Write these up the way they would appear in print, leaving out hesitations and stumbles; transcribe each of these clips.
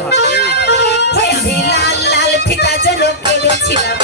আমি লাল লাল ফিতা যেন কেঁদেছিলাম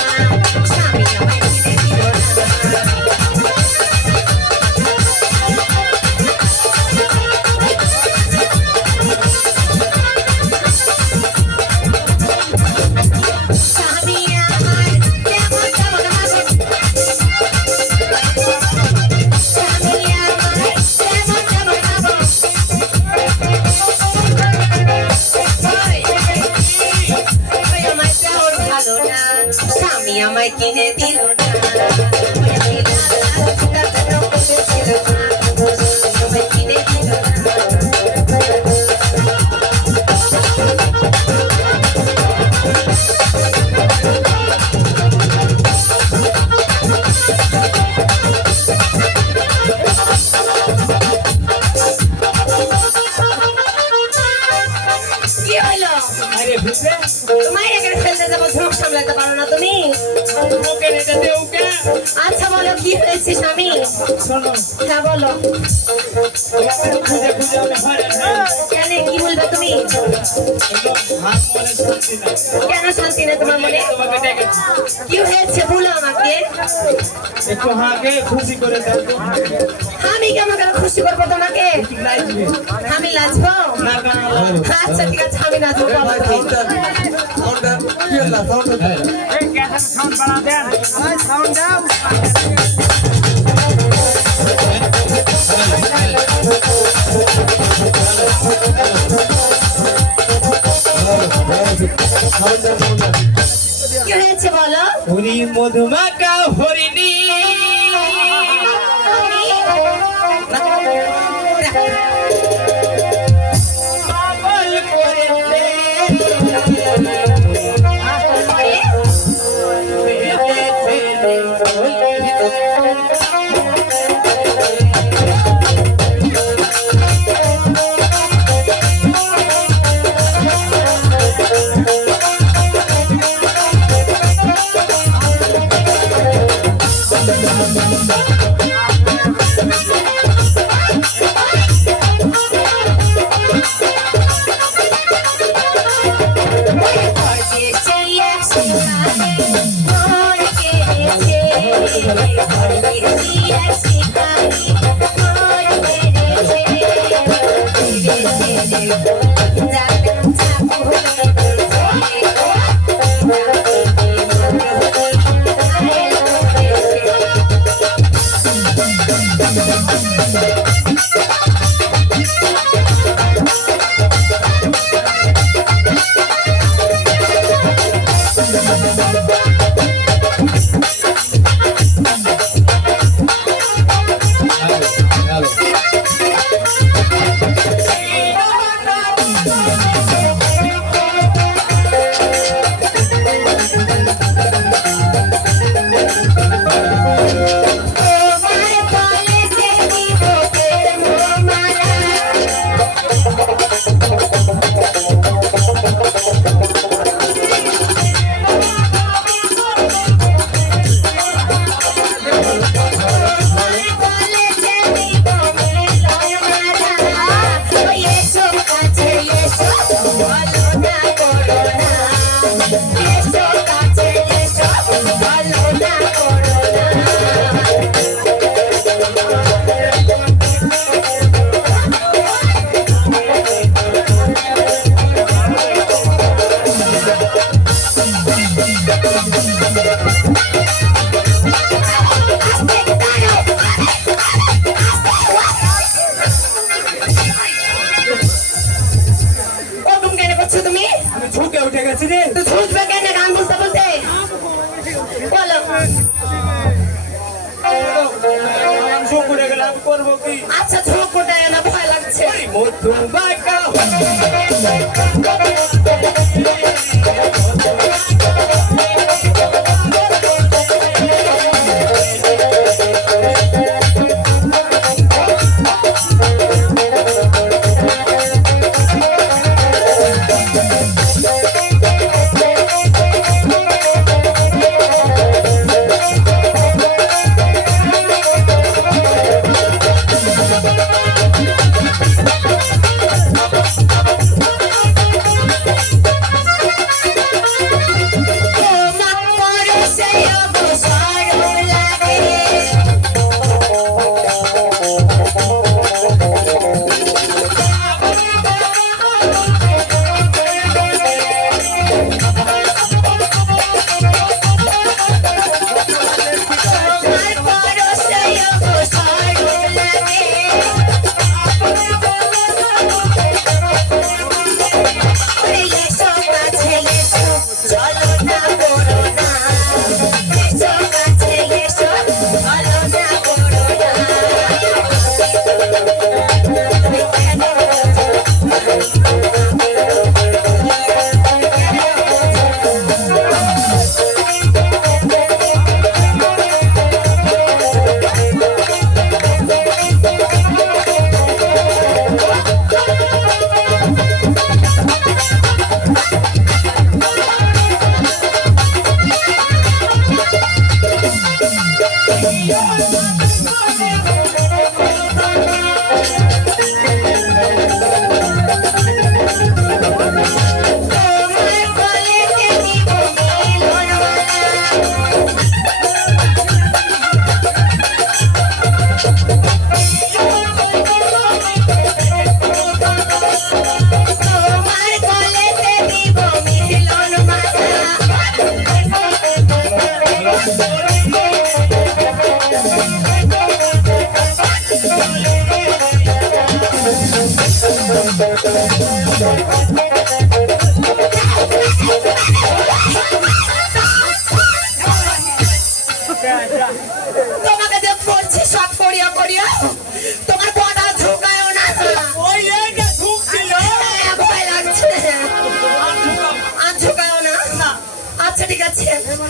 স্বামী আমায় কিনে দিল না। আমায় কিনে দিল না কিনে দিল কি হইলো? তোমার এখানে ফেলতে যাবো, ঝোঁক সামলাতে পারো না তুমি? আচ্ছা বলো কি হয়েছে স্বামী? হ্যাঁ বলো। কেন কি বলবে তুমি? কেন শান্তি নেই তোমার মনে? কি হয়েছে বলো আমাকে। আমি কেমন খুশি করবো তোমাকে? আমি নাচবো? আচ্ছা ঠিক আছে আমি নাচবো। কি হয়েছে বলো? হরি মধুমাকা হরিণী আচ্ছা ঝোঁক কোটায় না ভয় লাগছে।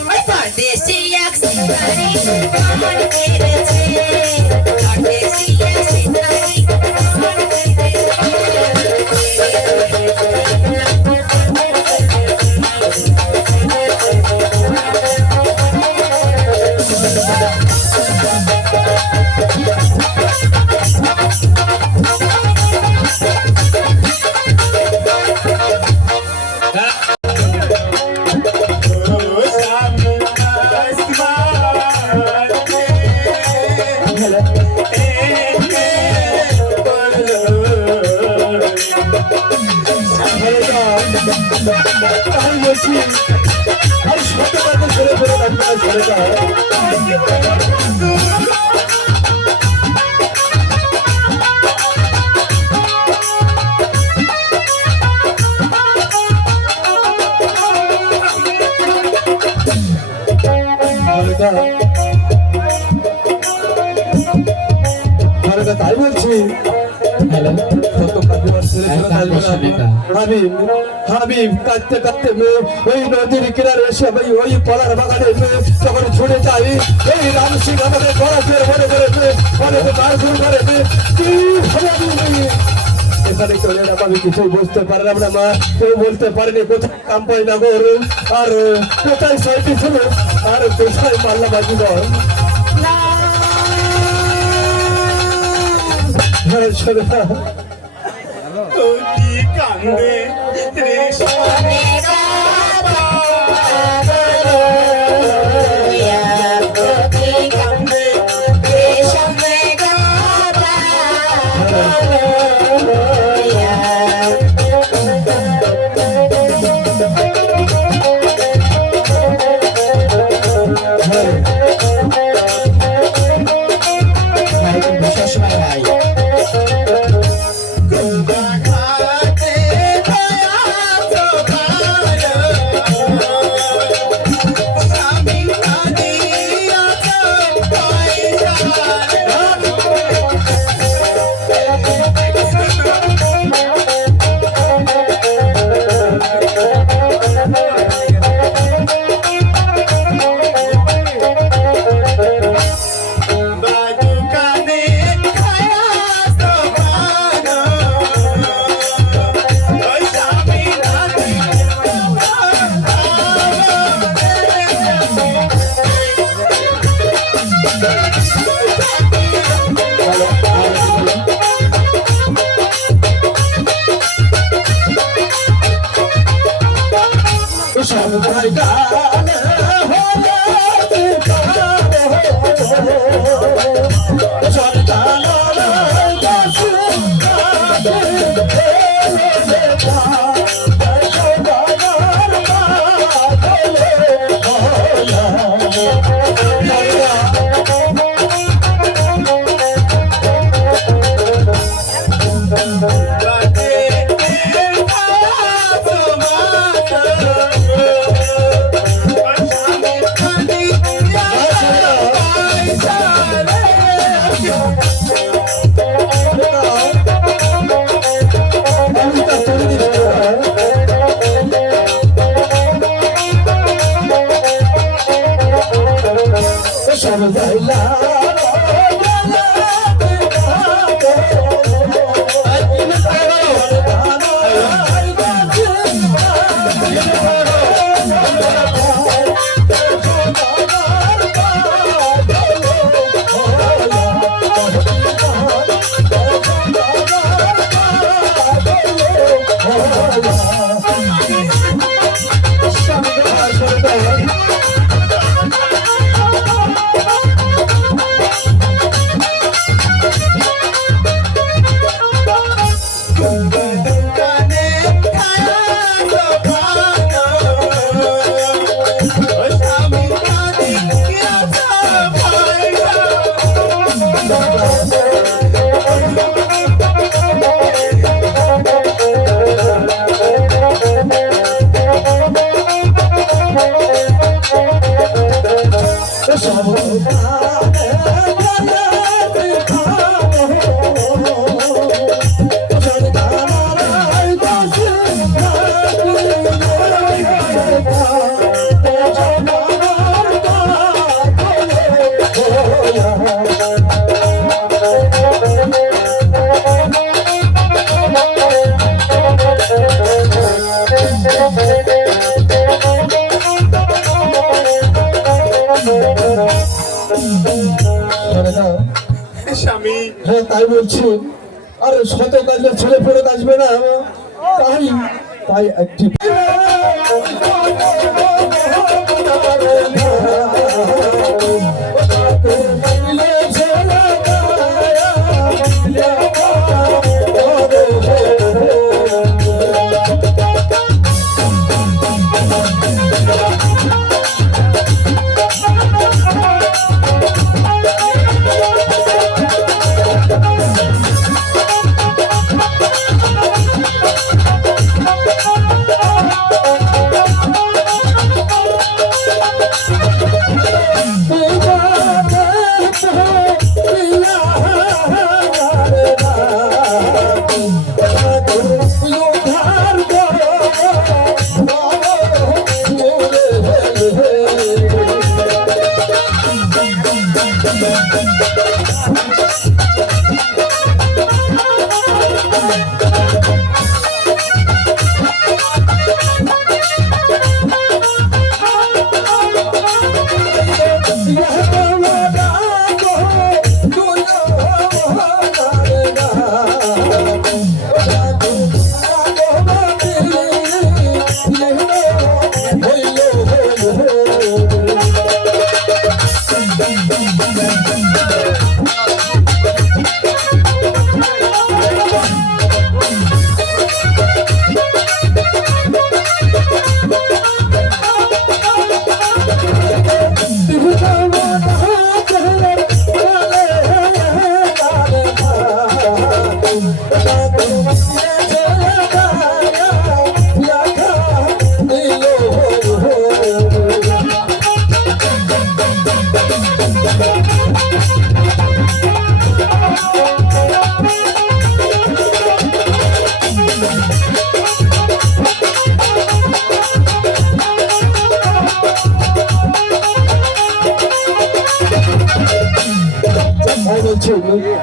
ওই পরদেশি এক সিতারি মন কেড়েছে, পরদেশি এক সিতারি মন আমি বলছি আর সত্যি ছেড়ে ফেলে আপনারা ছেলেটা তাই বলছি হাবিব হাবিব কাঁদতে কাঁদতে মেয়ে ওই নদীর কিনারে এসে ওই পলার বাগানে মেয়ে যখন ছুটে যাই এই রাম সিং আমাদের গড়াফের মনে করে মেয়ে অনেক মার শুরু করে মেয়ে কি হবে মেয়ে এখানে চলে না আমি কিছুই বুঝতে পারলাম না মা কেউ বলতে পারেনি কোথায় কাম্পাই নগর আর কোথায় সাইটি ছিল আর কোথায় মাল্লা বাজি বল কি কান্দে রেশমের তাই বলছি আরে শত কাজে ছেলে ফেরত আসবে না তাই তাই একটি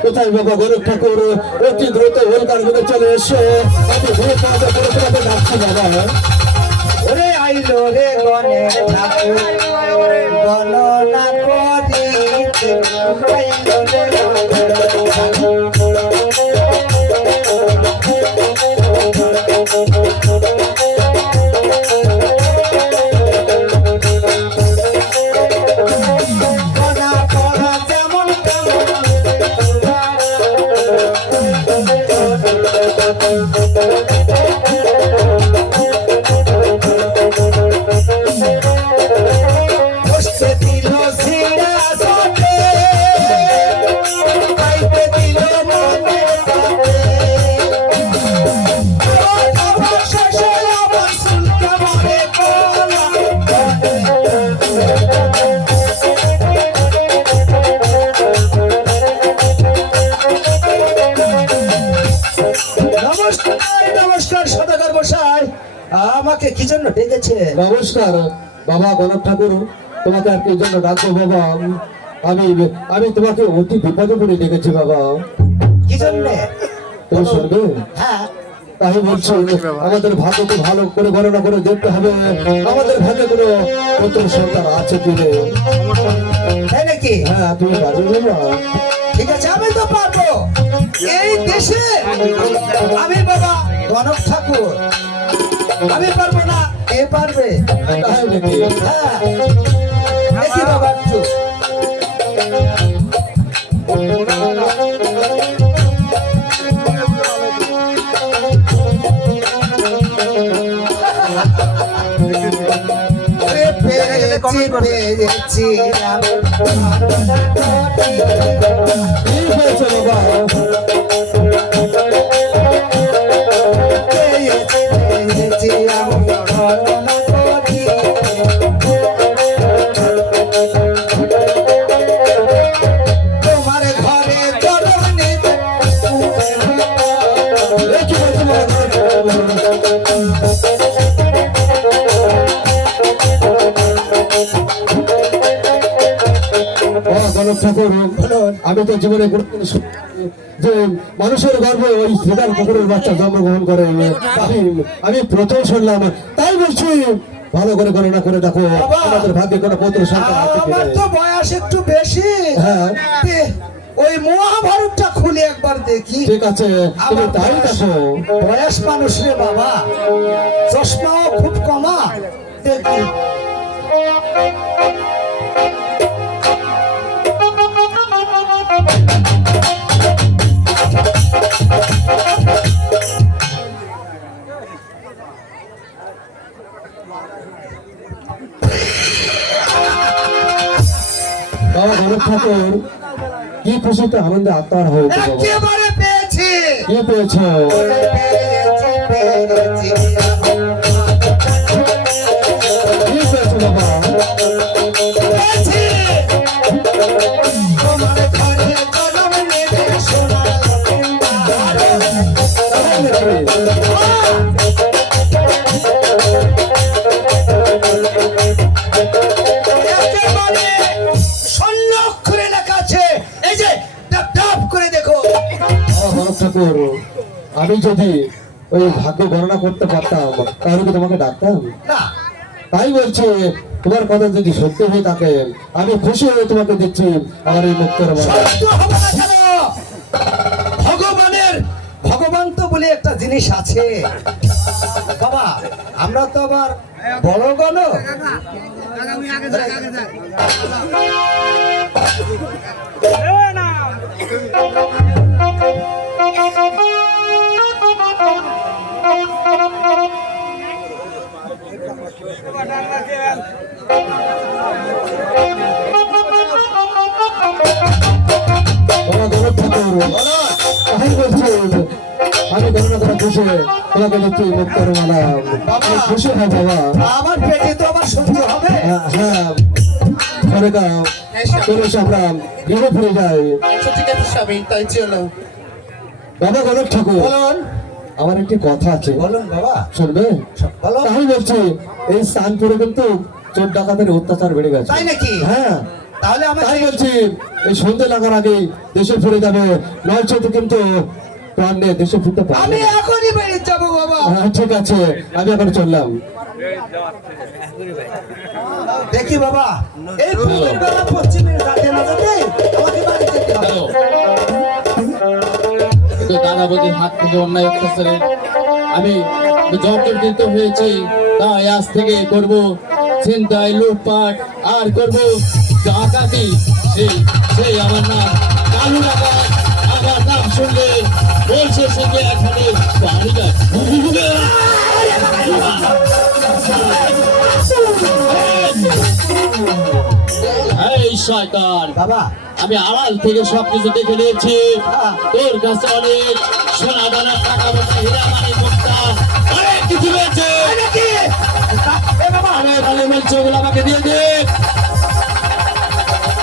কোথায় বাবা গরিব ঠাকুর অতি দ্রুত ওলকার মধ্যে চলে এসে আমি ভূত পাতে করে তোমাকে ডাকছি বাবা ওরে আইলো রে গণের ঠাকুর গণনা করিতে আইলো রে গণের ঠাকুর আমাকে কি জন্য ডেকেছে? নমস্কার বাবা গণেশ ঠাকুর তোমাকে আর কি জন্য ডাকবো বাবা আমি আমি তোমাকে অতি বিপদে পড়ে ডেকেছি বাবা কি জন্য তুমি শুনবে হ্যাঁ তাই বলছি আমাদের ভাগ্যকে ভালো করে গণনা করে দেখতে হবে আমাদের ভাগ্যে কোনো পুত্র সন্তান আছে কি নেই তাই নাকি হ্যাঁ তুমি বাজে বাবা ঠিক আছে আমি তো পারবো এই দেশে আমি বাবা গণেশ ঠাকুর আমি পারবো না কে পারবে তাই নাকি হ্যাঁ দেখি বাবা একটু পেয়েছি কি হয়েছে বাবা তোমার ঘরে জন্ম নিতে গণেশ ঠাকুর আমি তো জীবনে কোনোদিন শুনিনি যে মানুষের গর্ভে ওই শ্রীদার পুকুরের বাচ্চা জন্মগ্রহণ করে আমি প্রথম শুনলাম তাই বলছি ভালো করে গণনা করে দেখো আমাদের ভাগ্যে কোনো পুত্র সন্তান আছে আমার তো বয়স একটু বেশি হ্যাঁ ওই মহাভারতটা খুলে একবার দেখি। ঠিক আছে তুমি তাই দেখো। বয়স মানুষ রে বাবা, চশমাও খুব কমা, দেখি। বাবা গণেশ ঠাকুর কি খুশিতে আনন্দে আত্মার হয়েছে বাবা। একেবারে পেয়েছি, কি পেয়েছো? পেয়েছি, পেয়েছি। কি পেয়েছো বাবা? পেয়েছি। তোমার ঘরে কলম নেবে সোনার একেবারে স্বর্ণ অক্ষরে লেখা আছে। এই যে ডাব ডাব করে দেখো। গণেশ ঠাকুর আমি যদি ওই ভাগ্য গণনা করতে পারতাম তাহলে কি তোমাকে ডাকতাম? না, তাই বলছি তোমার কথা যদি সত্যি হয়ে থাকে আমি খুশি হয়ে তোমাকে দিচ্ছি আমার এই মুক্তের মালা। সত্য হবে না কেন? ভগবান তো বলে একটা জিনিস আছে বাবা, আমরা তো আবার বড় গণ। বাবা গণেশ ঠাকুর তাই বলছি আমি গণনা করা খুশি তোমাকে দিচ্ছি মুক্তের মালা। আমি খুশি হয় বাবা। আমার পেটে তো আবার সহ্য হবে। হ্যাঁ পরে চলে এসে আমরা গৃহে ফিরে যাই। আচ্ছা ঠিক আছে স্বামী, তাই চলো। বাবা গণেশ ঠাকুর বলুন আমার একটি কথা আছে বলুন বাবা, শুনবে? বলো। তাই বলছি এই স্থানপুরে কিন্তু চোর ডাকাতের অত্যাচার বেড়ে গেছে। তাই নাকি? হ্যাঁ তাহলে আমার তাই বলছি এই সন্ধ্যে লাগার আগে দেশে ফিরে যাবে, নয়তো তো কিন্তু প্রাণ নিয়ে দেশে ফিরতে আমি পারবে না। এখনই বেরিয়ে যাবো বাবা। হ্যাঁ ঠিক আছে আমি এখন চললাম। দেখি বাবা, এই ফুলের বেলা পশ্চিমের যাতে না যাতে আমাকে বাড়ি যেতে হবে। কিন্তু দাদাবতীর হাত থেকে অন্যায় অত্যাচারে আমি জর্জরিত হয়েছি। তাই আজ থেকে করব ছিনতাই, লুটপাট আর করব ডাকাতি। সেই আমার নাম কালু ডাকাত। আমার নাম শুনলে বলছে সঙ্গে এখানে বাড়ি এই শয়তান, বাবা আমি আড়াল থেকে সবকিছু দেখে নিয়েছি। তোর কাছে অনেক সোনা দানা, টাকা পয়সা, হীরা মানিক মুক্তা অনেক কিছু রয়েছে। তাই নাকি? এ বাবা, অনেক ভালো বলছে, ওগুলো আমাকে দিয়ে দে।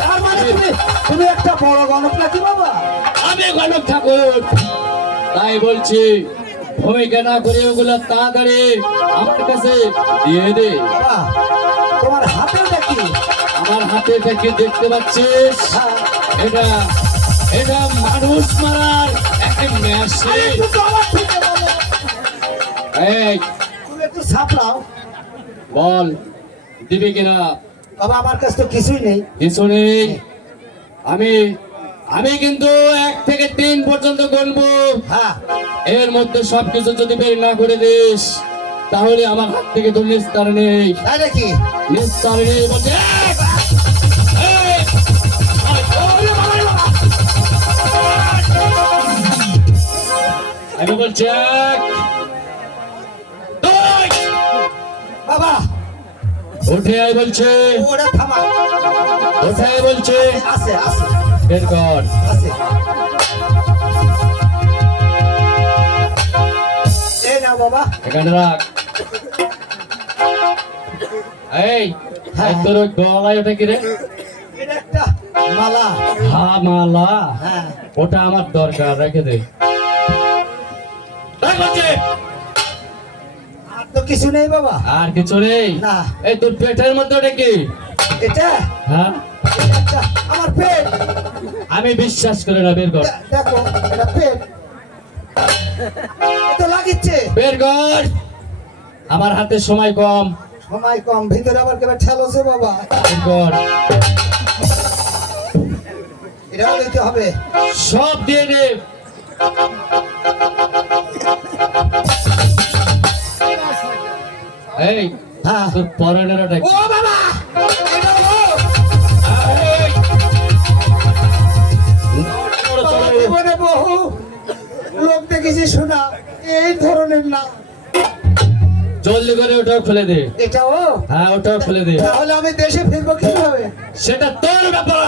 তার মানে তুমি একটা বড় গণক নাকি বাবা? আমি গণক ঠাকুর, তাই বলছি ভূমিকা না করে ওগুলো তাড়াতাড়ি আমার কাছে দিয়ে দে। বাবা তোমার হাতে দেখি। আমার হাতে থেকে দেখতে পাচ্ছিস, হ্যাঁ। এটা এটা মানুষ মারার একটা মেশিন। একটু গলা থেকে বলো। এই তুমি একটু সাপড়াও বল দিবি কিনা? বাবা, আমার কাছে তো কিছুই নেই। কিছু নেই। আমি আমি কিন্তু 1 থেকে 3 পর্যন্ত গুনবো। হ্যাঁ, এর মধ্যে সবকিছু যদি বের না করে দিস তাহলে আমার হাত থেকে তোর নিস্তার নেই। তাই নাকি? নিস্তার নেই বলছে। এক! ওরে বাবা রে বাবা! আমি বলছি 1 2 বাবা উঠে আয় বলছে, ওরা থামা। উঠে আয় বলছে। আছে আছে বের কর। আছে। এই নাও বাবা। এখানে রাখ। এই এই তোর ওই গলায় ওটা কি রে? এটা একটা মালা। মালা। হ্যাঁ, ওটা আমার দরকার, রেখে দে। রাখ বলছি। আর তো কিছু নেই বাবা। আর কিছু নেই? না। এই তোর পেটের মধ্যে ওটা কি? এটা হ্যাঁ, এটা একটা আমার পেট। আমি বিশ্বাস করি না, বের কর। দেখো এটা পেট। এটা লাগিচ্ছে। বের কর। আমার হাতে সময় কম। সময় কম, ভিতরে আবার কেবল ঠেলছে বাবা। বের কর। এটাও দিতে হবে। সব দিয়ে দে। এই হ্যাঁ। তোর পরের ডাক। ও বাবা, এটা ও। জীবনে বহু লোক দেখেছি শোনা, এই ধরনের না। জলদি করে ওটাও খুলে দে। এটা ও। হ্যাঁ ওটাও খুলে দে। তাহলে আমি দেশে ফিরবো কিভাবে? সেটা তোর ব্যাপার।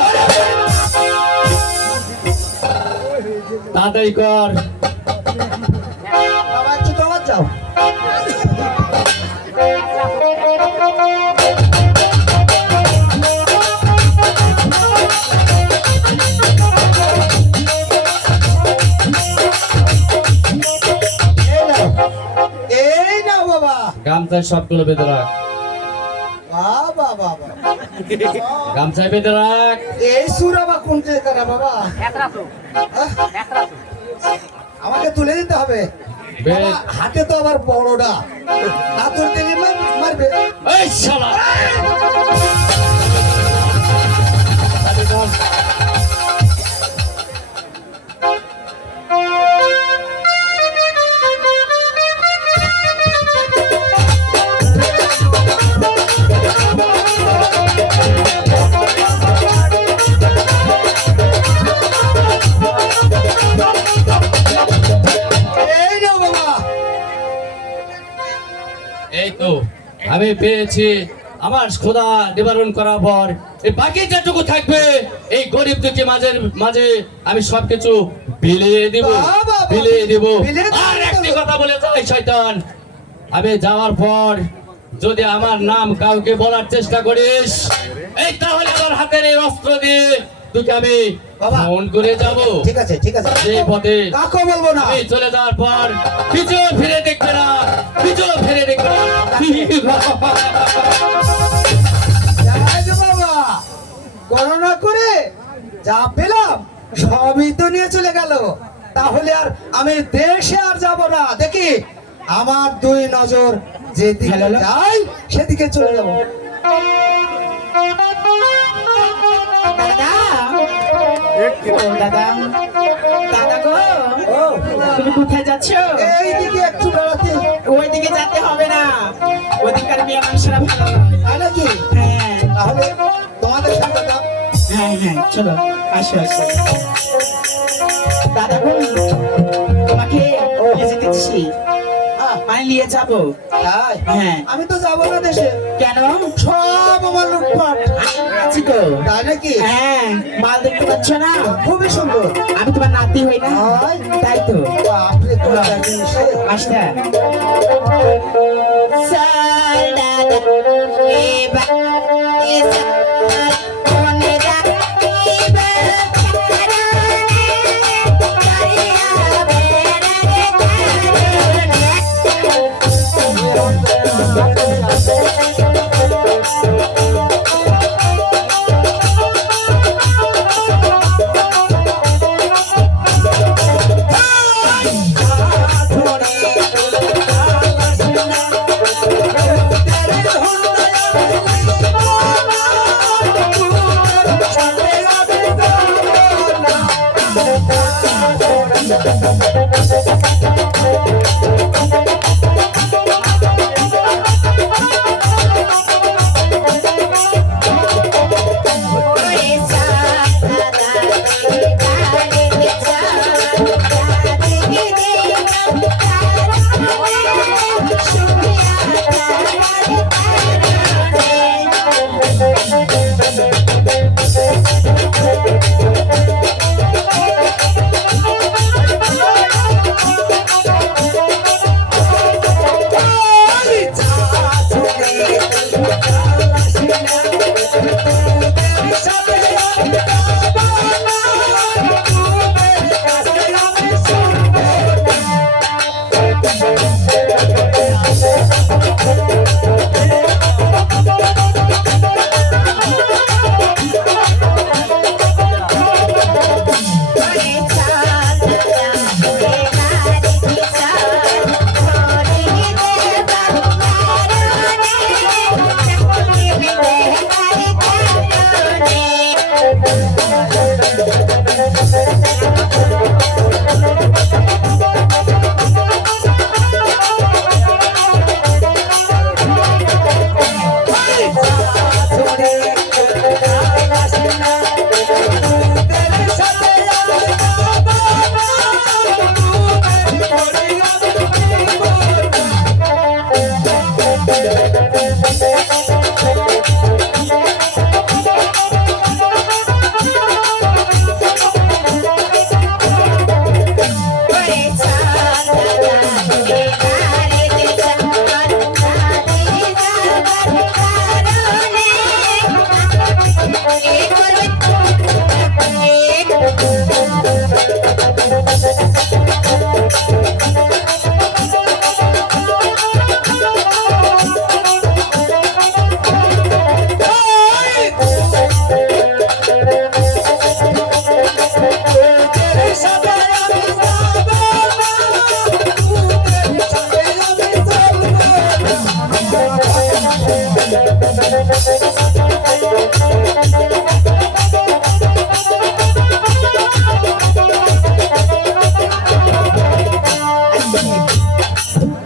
তাড়াতাড়ি কর। বাবা একটু তোমার যাও। এই নাও, এই নাও বাবা। গামছায় সবগুলো বেঁধে রাখ। বাবা বাবা, গামছায় বেঁধে রাখ। এই সুরা বা কোন জায়গাটা বাবা? আহ, আমাকে তুলে দিতে হবে। বেশ। বাবা, হাতে তো আবার বড়টা, না তুলতে গেলে মারবে। এই শালা। এই নাও বাবা। এই তো আমি পেয়েছি। আমার খোদা নিবারণ করার পর এই বাকি যেটুকু থাকবে এই গরিব দুঃখী মাঝে আমি সবকিছু বিলিয়ে দিব, বাবা, বিলিয়ে দিব। বিলিয়ে দিতে আর একটি হবে। কথা বলে যাই শয়তান, আমি যাওয়ার পর যদি আমার নাম কাউকে বলার চেষ্টা করিস, এই তাহলে আমার হাতের এই অস্ত্র দিয়ে তোকে আমি বাবা। ফোন করে যাব। ঠিক আছে ঠিক আছে, সেই পথে কাকু বলবো না। আমি চলে যাওয়ার পর পিছু ফিরে দেখবে না, পিছু ফিরে দেখবে না। যাই যে বাবা, গণনা করে যা পেলাম সবই তো নিয়ে চলে গেল। তাহলে আর আমি দেশে আর যাব না। দেখি আমার দুই নজর যেদিকে যাই সেদিকে চলে যাব। দাদা দাদা গো, ও, তুমি কোথায় যাচ্ছ? এইদিকে একটু বেড়াতে। ওইদিকে যেতে হবে না, ওদিককার মেয়ে মানুষেরা ভালো নয়। তাই নাকি? হ্যাঁ তাহলে তোমাদের সাথে যাও। হ্যাঁ হ্যাঁ, চলো আসো আসো। দাদা গো, তোমাকে নিয়ে যেতেছি, মানে নিয়ে যাবো। তাই? হ্যাঁ। আমি তো যাবো না দেশে, কেন? সব আমার লুটপাট। আছি তো। তাই নাকি? হ্যাঁ, মাল দেখতে পাচ্ছ না? খুবই সুন্দর। আমি তোমার নাতি হই না, হয়? তাই তো। বাপরে, কোনটা জিনিস রে? আসতে চল দাদা, এবার এসব মনে রাখ, এবার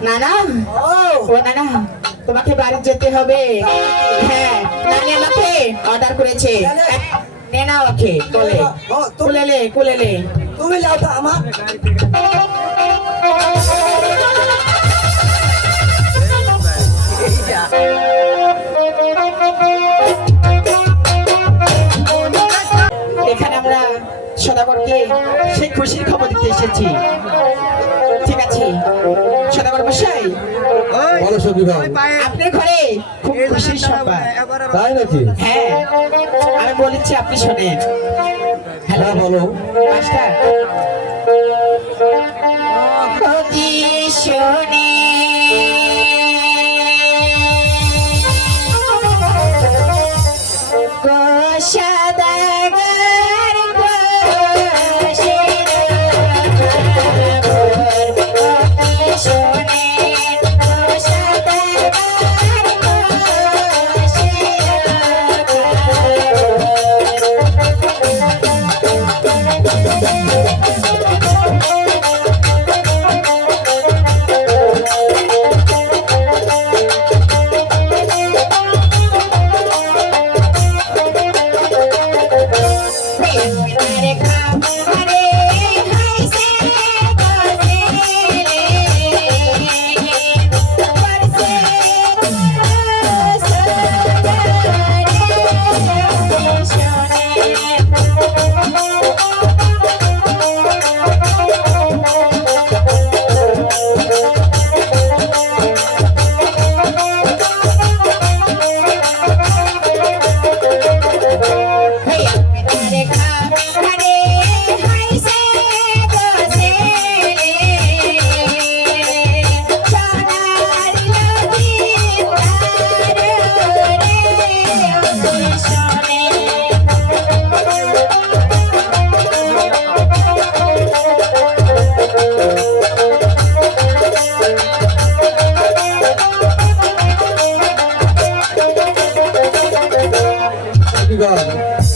নানা ও নানা তোমাকে বাড়ি যেতে হবে। হ্যাঁ নানি আমাকে অর্ডার করেছে। নে না ওকে কোলে কুলেলে কুলেলে তুমি যাও তো আমার এখানে আমরা সদাগরকে সেই খুশির খবর দিতে এসেছি। ঠিক আছে সদাগর মশাই, বলো সখী ভাই, আপনার ঘরে খুব খুশির সংবাদ। তাই নাকি? হ্যাঁ আমি বলেছি আপনি শোনেন। হ্যাঁ বলো। মাস্টার অতি শোনে কোষাদার কোষের অতি শোনে কোষাদার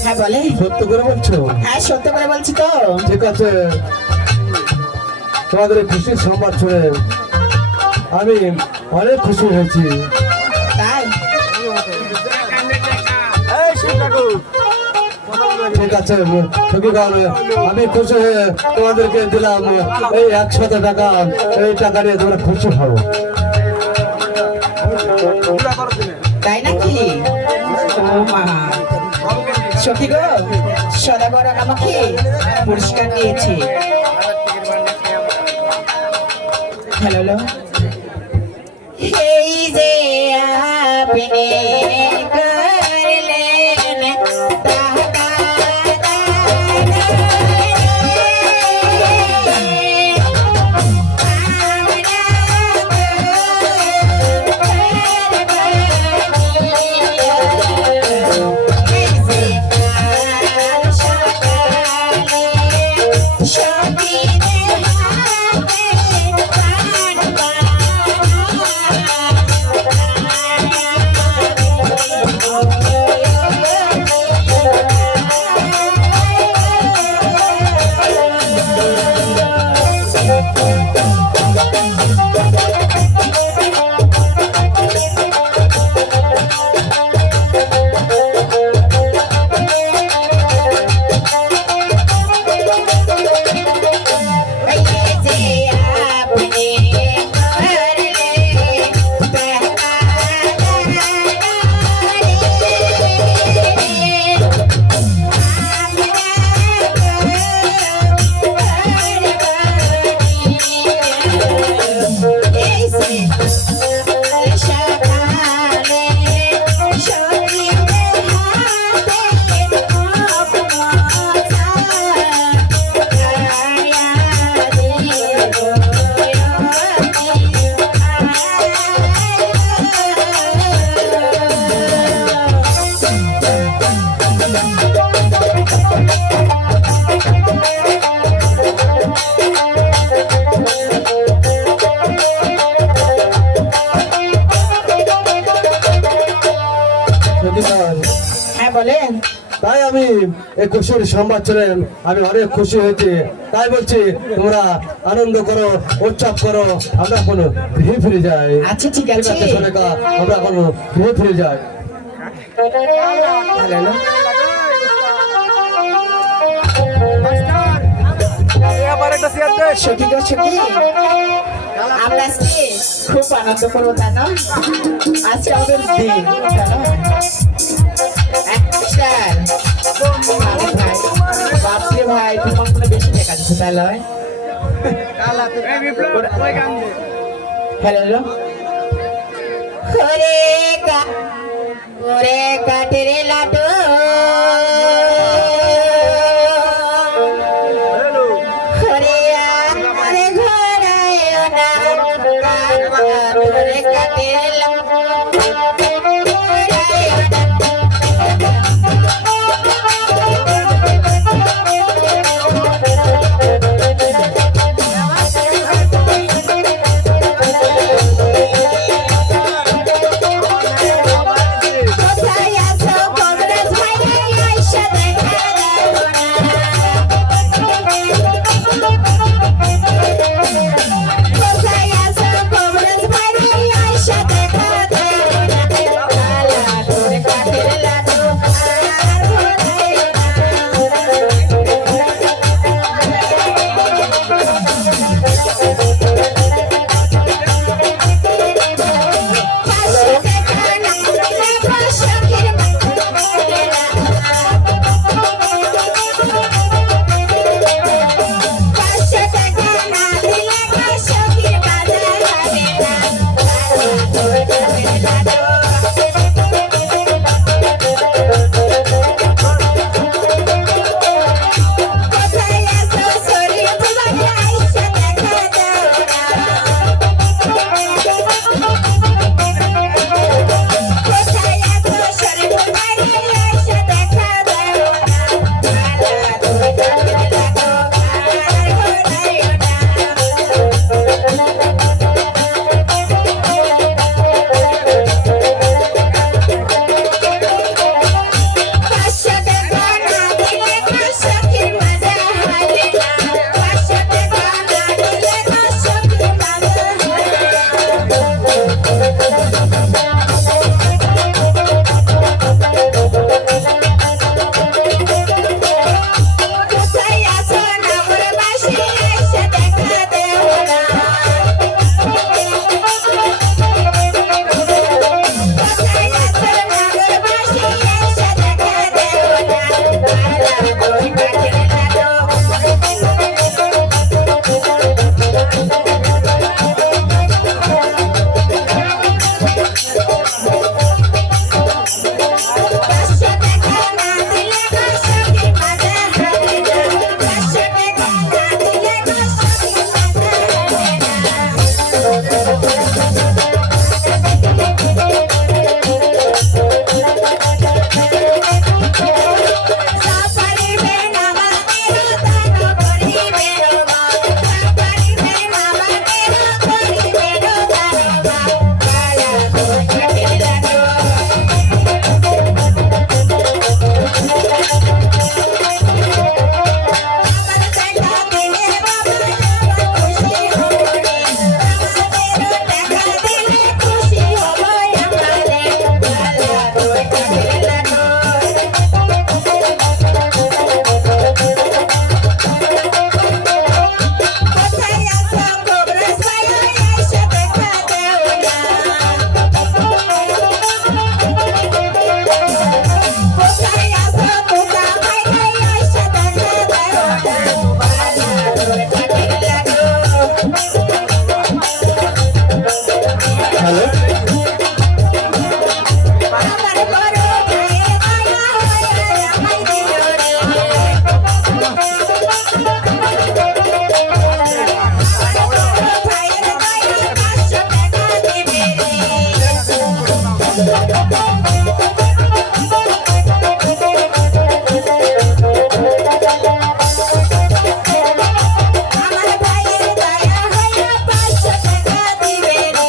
হ্যাঁ বলে সত্য করে বলছো? হ্যাঁ সত্য করে বলছি তো। ঠিক আছে, তোমাদের এই খুশির সংবাদ শুনে আমি অনেক খুশি হয়েছি। তাই ঠিক আছে সখী গান, আমি খুশি হয়ে তোমাদেরকে দিলাম এই 100 টাকা। এই টাকা নিয়ে তোমরা খুশি হও। তাই নাকি? ও মা সখী গো, সদাগর আমাকে পুরস্কার দিয়েছে। হ্যালো এই যে আপনি করলেন তাহা বিধান। হ্যাঁ বলেন। তাই আমি এই খুশির সংবাদ ছিলেন, আমি অনেক খুশি হয়েছি। তাই বলছি তোমরা আনন্দ করো, উৎসব করো, আমরা এখন গৃহে ফিরে যাই। আচ্ছা ঠিক আছে। সোনাকা, আমরা এখন গৃহে ফিরে যাই। হ্যালো। সখী গো সখী, আমরা আজকে খুব আনন্দ করবো তা নয়? আজকে আমাদের দিন তা নয়? স্যার, ভাই, বাপরে ভাই, তোমার মনে বেশি দেখা যাচ্ছে তাই নয়? হ্যালো। ওরে কাঠের লাডু, ওরে আরে ঘরায় না, ওরে কাঠের লাডু, কোথায় আছো কংগ্রেস ভাই রে, আইসা দেখা দাও না। কোথায় আছো কংগ্রেস ভাই রে, আইসা দেখা দাও না। কালা তোর কাঠের লাডু আর ঘোরায় না। পাঁচশো টাকা না দিলে সখীর বাজারে না। পাঁচশো টাকা না দিলে সখীর বাজার হবে না। কালা তোর কাঠের লাডু, কোথায় আছো শরীফ ভাই, আইসা দেখা দাও না। কোথায় আছো শরীফ ভাই, আইসা দেখা দাও না। কালা তোর কাঠের লাডু আর ঘোরায় না। পাঁচশো টাকা না দিলে সখীর মজা হবে না। পাঁচশো টাকা না দিলে সখীর মজা হবে না। কোথায় আছো নগরবাসী, আইসা দেখা দেও না। কোথায় আছো নগরবাসী, আইসা দেখা দেও না। কালা তোর কাঠের লাডু, পাঁচশো টাকা না দিলে সখীর মজা হবে না। পাঁচশো টাকা না দিলে সখীর মজা হবে না। সাপারিবে নামানেরো দান করিবে রোমা। সাপারিবে নামানেরো করিবে রোমা। কালা তোর কাঠের লাডু, আমার দেখা দিলে বাবা আমার খুশি হব রে। আমাদেরও দেখা দিলে খুশি হব আমারে। কালা তোর কাঠের লাডু, কোথায় আছো কংগ্রেস ভাই, আইসা দেখা দেও না। কোথায় আছো তোতা ভাই, আইসা দেখা দেও না। কালা তোর কাঠের লাডু, হ্যালো, আমার বড় ভাইয়ের মায়া হয়ে আমায় দিল রে। ভাইয়ের মায়া 500 টাকা দিবে রে। আমার ভাইয়ের দয়া হয়ে 500 টাকা দিবে রে।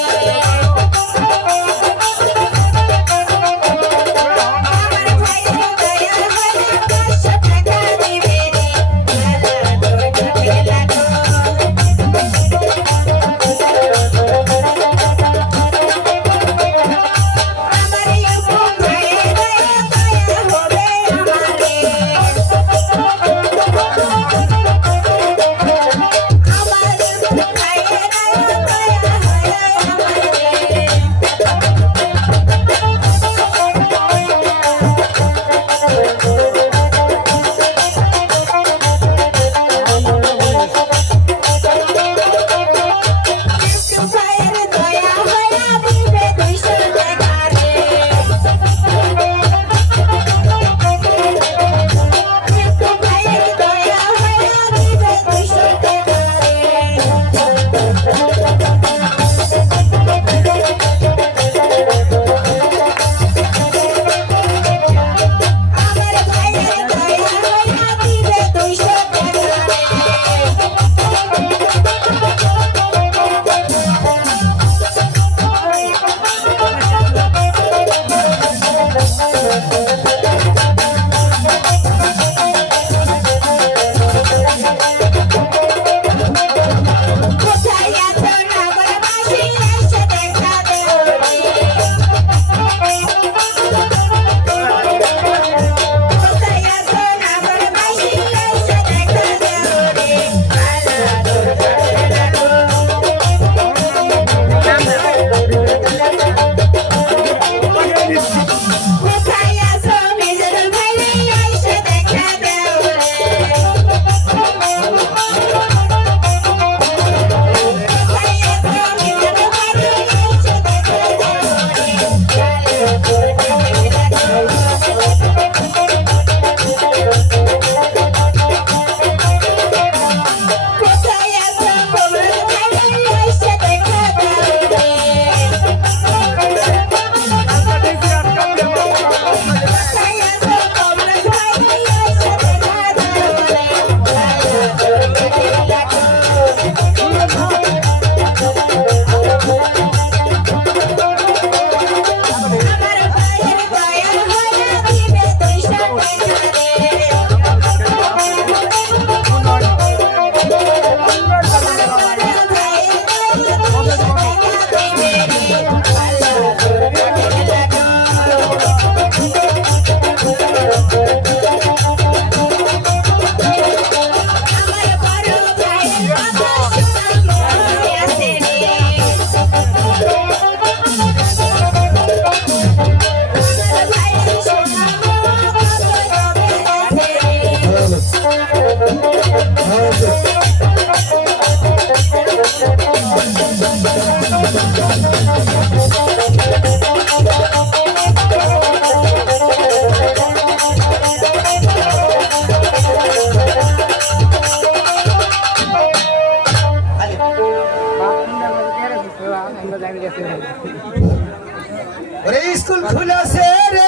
স্কুল খুলেছে রে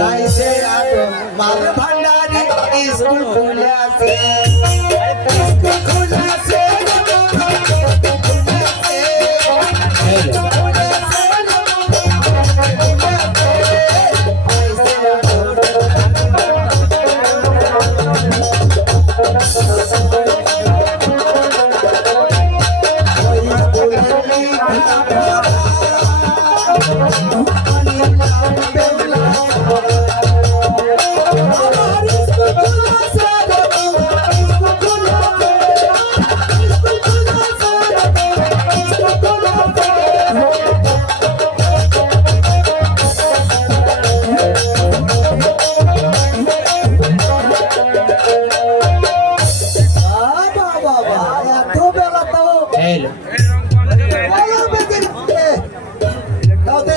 গাইছে আতো মাল ভান্ডারি স্কুল খুলেছে স্কুল খুলেছে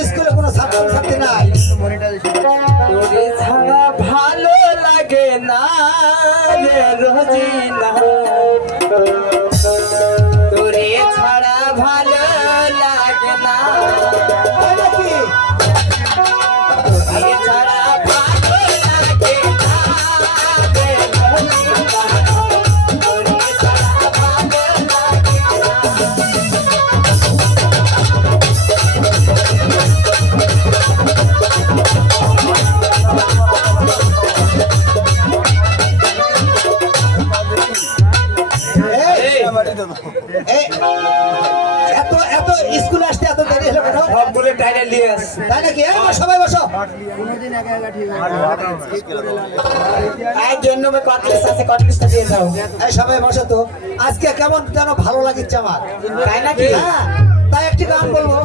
স্কুলে কোনো ছাত্র ছাত্রী নাই তোরে ছাড়া ভালো লাগে না রে রোজিনা তোরে ছাড়া ভালো লাগে না তাই নাকি? তোরে ছাড়া ভালো লাগে না রে রোজিনা তোরে ছাড়া ভালো লাগে না এই, এই, এত এত স্কুলে আসতে এত দেরি হলো কেন? সবগুলো টাইনে নিয়ে আস তাই নাকি? এই, সবাই বসো। এই জন্য কটলিস্ট আছে কটলিস্টটা দিয়ে দাও এই সবাই বসো তো। আজকে কেমন যেন ভালো লাগিচ্ছে আমার। তাই নাকি হ্যাঁ, তাই একটি গান বলবো।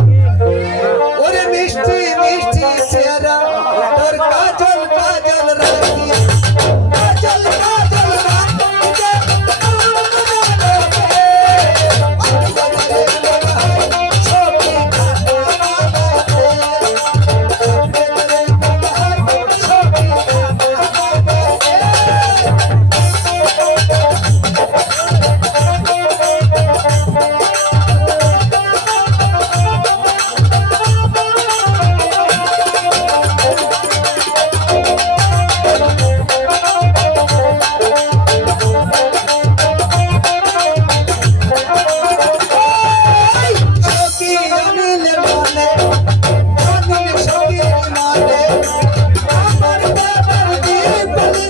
ওরে মিষ্টি মিষ্টি চেহারা তোর কাজল কাজল রাখি কাজল কাজল সখী অনিলের মনে অনিল সখীর মনে আমার বাবার দীপলি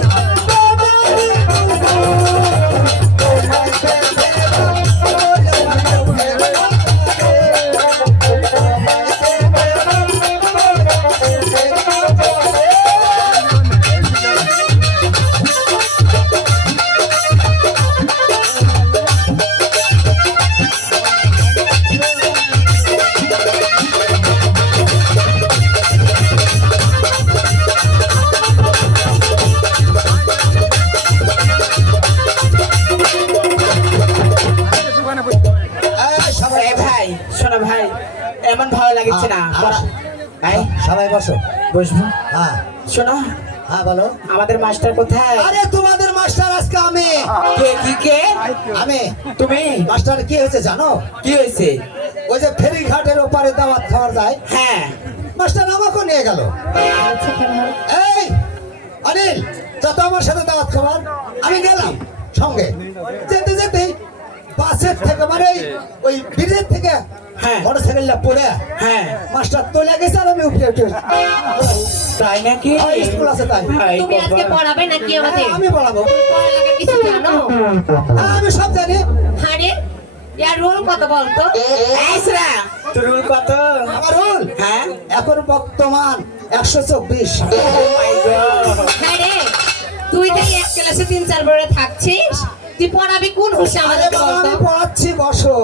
সবাই এই ভাই শোনো ভাই এমন ভালো লাগছে না এই সবাই বসো। বসবো হ্যাঁ শোনো হ্যাঁ বলো। আমাদের মাস্টার কোথায় আরে তোমাদের মাস্টার আজকে আমি কে আমি তুমি মাস্টার কি হয়েছে জানো? কি হয়েছে ওই যে ফেরি ঘাটের ওপারে দাওয়াত খাওয়ার যায় হ্যাঁ মাস্টার আমাকে নিয়ে গেল। এই অনিল যত আমার সাথে দাওয়াত খাবার আমি গেলাম সঙ্গে যেতে যেতে বাসের থেকে মানে ওই ব্রিজের থেকে হ্যাঁ। মোটরসাইকেলটা পড়ে হ্যাঁ মাস্টার তোলে গেছে আর আমি উপরে উঠে তাই নাকি স্কুল আছে তাই হাই তুমি আজকে বাবা। পড়াবে নাকি আমাদের আমি পড়াবো। পড়ালেখার কিছু জানো আমি সব জানি। আরে ইয়ার রোল কত বলতো এই শ্রা, তোর রুল কত আমার রোল হ্যাঁ এখন বর্তমান 124। মাই গড আরে তুই তো এক ক্লাসে 3-4 বছর থাকছিস তুই পড়াবি কোন হুঁশে আরে আমাদের বাবা বলতো আমি পড়াচ্ছি বসো।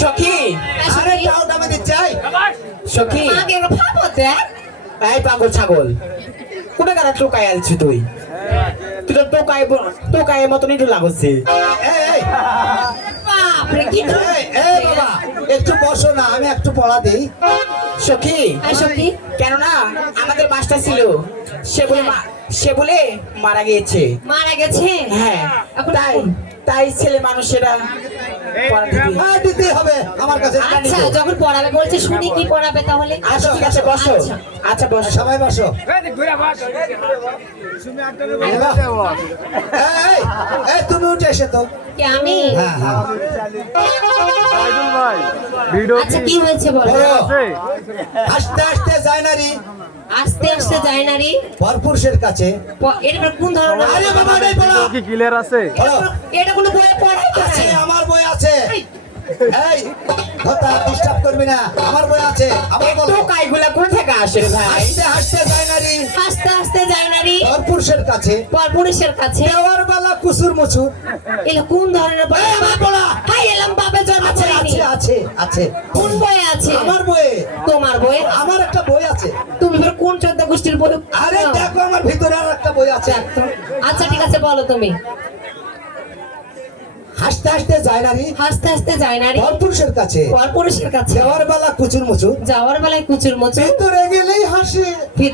সখী আরে টাউট আমি দিচ্ছি। সখী আগে ভাবো দেখ এই পাগল ছাগল কোনে কারা টোকাই আলছি তুই তুই তো টোকাই মতনই তো লাগছে এই এই বাপরে কি এই বাবা একটু বসো না আমি একটু পড়া দিই। সখী আসো কি কেন না আমাদের মাস্টার ছিল সে বলে মারা গিয়েছে মারা গেছে হ্যাঁ এখন তাই তাই ছেলে মানুষেরা পড়া দিবে। হ্যাঁ, দিতেই হবে আমার কাছে। আচ্ছা যখন পড়াবে বলছে শুনি কি পড়াবে তাহলে আচ্ছা ঠিক আছে বসো। আচ্ছা। আচ্ছা বসো। সবাই বসো। এই, এই, তুমি উঠে এসে তো। কি আমি হ্যাঁ, হ্যাঁ। আচ্ছা কি হয়েছে বলো বলো। আস্তে আস্তে যায় নারী আস্তে আস্তে যায় না রে পরপুরুষের কাছে। এটা কোন ধরনের আরে বাবা, এটাই বলো। বলো। এটা কোনো বইয়ে পড়াই তো আছে, নাই। আমার বই আছে। এই কথা ডিস্টার্ব করবি না, আমার বই আছে, আমার বলো। টোকাইগুলা কোথা থেকে আসে রে ভাই? আস্তে আস্তে যায় নারী আস্তে আস্তে যায় না রে পরপুরুষের কাছে। পরপুরুষের কাছে দেওয়ার বেলা কুসুর মুচুর। এটা কোন ধরনের বই এই, আমার বলা। হাই এলাম বাপের জন্ম আছে করিনি আছে আছে আছে কোন বই আছে আমার বই। তোমার বই আমার একটা বই আছে। তুমি ফের কোন চোদ্দ গোষ্ঠীর বই আরে দেখো, আমার ভিতরে আর একটা বই আছে। আচ্ছা ঠিক আছে বলো তুমি হাসতে হাসতে যায় নারী হাসতে হাসতে যায় না রে পরপুরুষের কাছে। পরপুরুষের কাছে দেওয়ার বেলা কুচুর মুচুর। যাওয়ার বেলায় কুচুর মুচুর ভিতরে গেলেই হাসে। ফির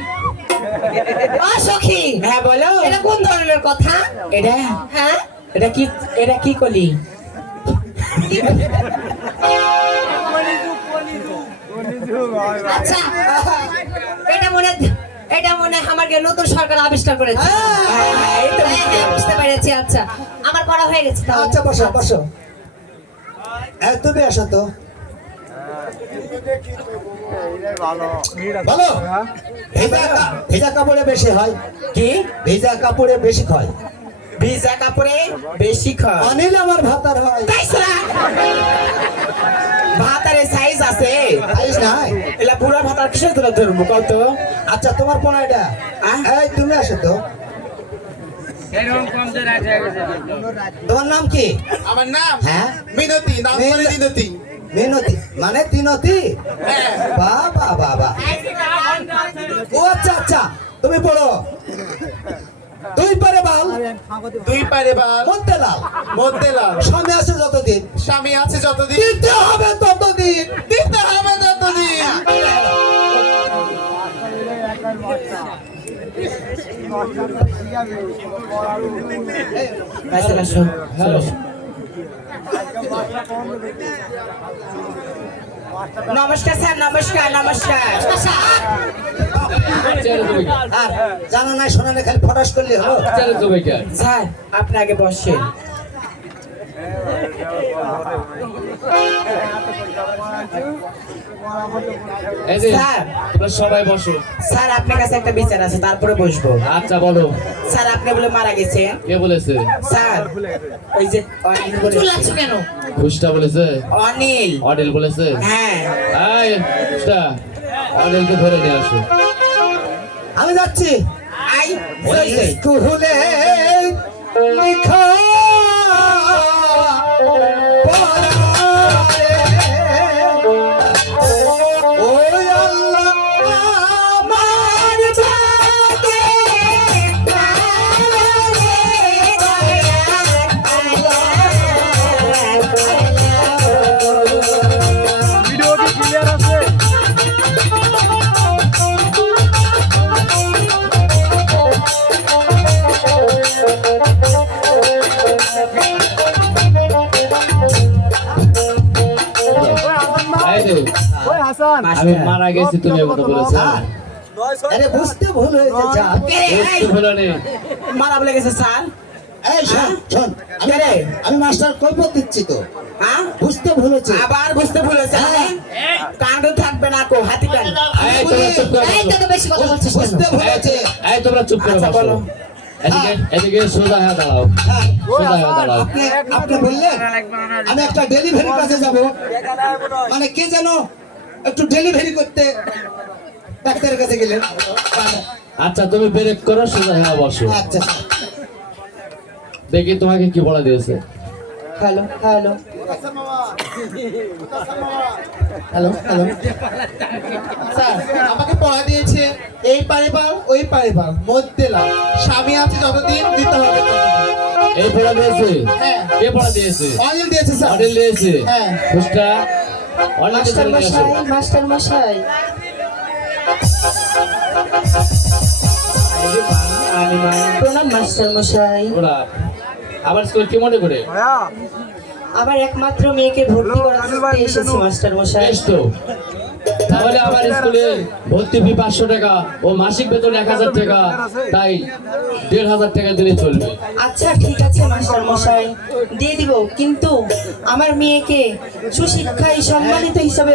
সখী হ্যাঁ বলো। এটা কোন ধরনের কথা এটা হ্যাঁ এটা কি কলি? আচ্ছা এটা মনে হয় আমার নতুন সরকার আবিষ্কার করেছে হ্যাঁ, হ্যাঁ, বুঝতে পেরেছি আচ্ছা আমার পড়া হয়ে গেছে তাহলে। আচ্ছা বসো বসো। এই, তুমি আসো তো। বলো। ভেজা কাপড়ে বেশি হয়। কি ভেজা কাপড়ে বেশি হয়। ভিজা কাপড়ে বেশি খায়? অনিল আমার ভাতার হয়। ভাতারে সাইজ আছে? খাইস নাই। এলা বুড়া ভাতার কিসের তোরা ধরবো কত? আচ্ছা তোমার পড়া এটা। আহ? এই, তুমি আসো তো। তোমার নাম কি? আমার নাম হ্যাঁ, মিনতি, নাম করে মিনতি। মিনতি মানে তিনতি। বাবা বাবা। ও আচ্ছা আচ্ছা, তুমি পড়ো। দুই পারে বাল দুই পারে বাল মধ্যে লাল। মধ্যে লাল। স্বামী আছে যতদিন স্বামী আছে যতদিন দিতে হবে ততদিন। দিতে হবে ততদিন। আচ্ছা আসো চলো। নমস্কার স্যার, নমস্কার নমস্কার। আর জানা নাই শোনা নাই, খালি ফটাস করলে হলো। স্যার আপনি আগে বসেন। স্যার সবাই বসো। স্যার আপনার কাছে একটা বিচার আছে, তারপরে বসবো। আচ্ছা বলো, স্যার আপনি বলে মারা গেছেন। কে বলেছে? স্যার ওই যে অনিল বলেছে। চুলাচ্ছ কেন ঘুষটা বলেছে? অনিল। অনিল বলেছে? হ্যাঁ এই ঘুষটা, অনিলকে ধরে নিয়ে আসো। আমি যাচ্ছি আই স্কুলে লিখা পড়ারে। ওই আল্লাহ আমার ভাগে এই যে, আমি মারা গেছি তুমি কথা বলেছো। স্যার, আরে বুঝতে ভুল হয়েছে যা। বুঝতে ভুলো নেই। মারা বলে গেছে স্যার। এই শোন শোন, আমি মাস্টার কৈফত দিচ্ছি তো। হ্যাঁ বুঝতে ভুল হয়েছে। আবার বুঝতে ভুলেছে। কাণ্ড থাকবে না কো হাতি কান। এই তোমরা চুপ করে এই বসো। তো বেশি কথা বলছিস কেন? বুঝতে ভুল হয়েছে। এই তোমরা চুপ করে আচ্ছা, বসো। বলো। এদিকে এদিকে সোজা হয়ে দাঁড়াও, হ্যাঁ, সোজা হয়ে দাঁড়াও। আপনি বললেন আমি একটা ডেলিভারি কাজে যাব, মানে কে যেন একটু ডেলিভারি করতে ডাক্তারের কাছে গেলেন। আচ্ছা তুমি ব্রেক করো, সোজা হয়ে বসো। আচ্ছা দেখি তোমাকে কি বলা দিয়েছে। Hello hello hello hello. Sir আমাকে পড়া দিয়েছে এই পারে বাল ওই পারে বাল মধ্যে লাল। স্বামী আছে যতদিন দিতে হবে ততদিন। এই পড়া দিয়েছে? হ্যাঁ। কে পড়া দিয়েছে? অনিল দিয়েছে স্যার। অনিল দিয়েছে? হ্যাঁ। ঘুষটা অনিলকে ধরে নিয়ে আসো। মাস্টার মশাই প্রণাম মাস্টার মশাই। ওরা আমার স্কুল কি মনে করে? আমার একমাত্র মেয়েকে ভর্তি করাতে এসেছি মাস্টার মশাই। বেশ তো, তাহলে আমার স্কুলে ভর্তি ফি 500 টাকা ও মাসিক বেতন 1000 টাকা, তাই 1500 টাকা দিলে চলবে। আচ্ছা ঠিক আছে মাস্টার মশাই, দিয়ে দিব, কিন্তু আমার মেয়েকে সুশিক্ষায় সম্মানিত হিসাবে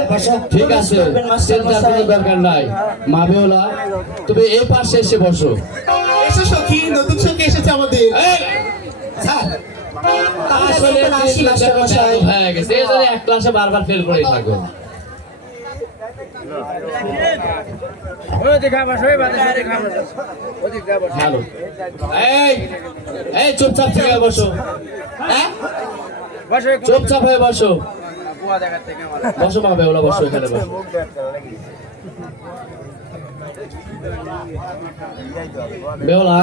ঠিক আছে, করবেন মাস্টার চিন্তার মশাই। কোনো দরকার নাই। মা বেওলা, তুমি এই পাশে এসে বসো। এসো সখী, নতুন সখী এসেছে আমাদের। এই, স্যার আসলে এখন আসি মাস্টার মশাই। হয়ে গেছে, এই জন্য এক ক্লাসে বারবার ফেল করেই থাকো। ভালো। এই, এই চুপচাপ থেকে বসো। হ্যাঁ? চুপচাপ হয়ে বসো। বসো মা বেওলা, বসো এখানে বসো। বেওলা,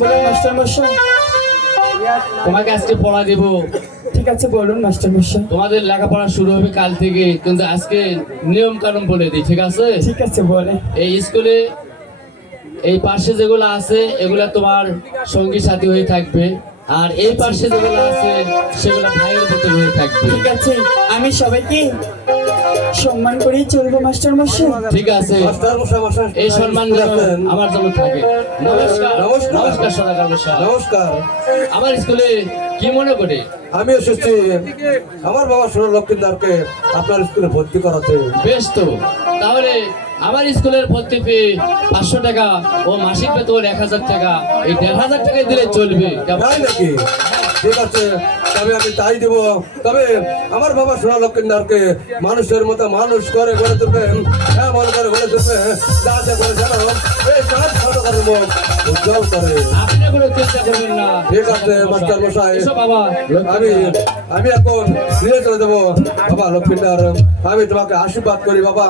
বলুন মাস্টার মশাই। তোমাকে আজকে পড়া দেব। ঠিক আছে বলুন মাস্টার মশাই। তোমাদের লেখাপড়া শুরু হবে কাল থেকে, কিন্তু আজকে নিয়ম কানুন বলে দিই, ঠিক আছে? ঠিক আছে বলে। এই স্কুলে এই পাশে যেগুলো আছে এগুলা তোমার সঙ্গী সাথী হয়ে থাকবে, আর এই পাশে যেগুলো আছে সেগুলো ভাইয়ের মতো হয়ে থাকবে। ঠিক আছে, আমি সবাইকে সম্মান করেই চলবো মাস্টার মশাই। ঠিক আছে, এই সম্মান যেন আমার জন্য থাকে। নমস্কার। নমস্কার। নমস্কার সদাগর মশাই। নমস্কার। আমার স্কুলে কি মনে করে? আমি এসেছি আমার বাবা সোনা লক্ষ্মীদারকে আপনার স্কুলে ভর্তি করাতে। বেশ তো, তাহলে আমার স্কুলের ভর্তি ফি 500 টাকা ও মাসিক বেতন 1000 টাকা, এই 1500 টাকা দিলে চলবে। কেমন? তাই নাকি? ঠিক আছে, তবে আমি তাই দেব। তবে আমার বাবা সোনা লক্ষ্মীদারকে মানুষের মতো মানুষ করে গড়ে তুলবে, এমন করে গড়ে তুলবে যাতে করে যেন এই সব সরকারের মুখ উজ্জ্বল করে। আপনি কোনো চিন্তা করবেন না। ঠিক আছে মাস্টার মশাই, এসো বাবা। আমি এখন ফিরে চলে যাবো। বাবা লক্ষ্মীদার, আমি তোমাকে আশীর্বাদ করি বাবা,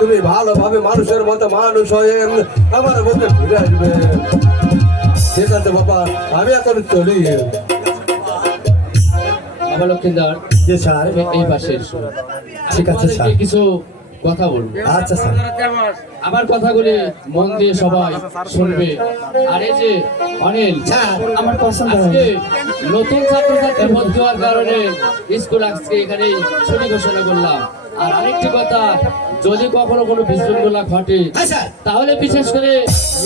তুমি ভালোভাবে মানুষের মতো মানুষ হয়ে আমার মুখে ফিরে আসবে। ঠিক আছে বাবা, আমি এখন চলি। বাবা লক্ষ্মীদার, জি স্যার। এই পাশে এসো। ঠিক আছে, তোমাদেরকে স্যার। কিছু কথা বলবো। আচ্ছা স্যার। আমার কথাগুলি মন দিয়ে সবাই শুনবে। আর এই যে অনিল, আমার পছন্দ আজকে হয়। নতুন ছাত্রছাত্রী ভর্তি হওয়ার কারণে স্কুল আজকে এখানে ছুটি ঘোষণা করলাম। আর আরেকটি কথা, যদি কখনো কোনো বিশৃঙ্খলা ঘটে হ্যাঁ স্যার, তাহলে বিশেষ করে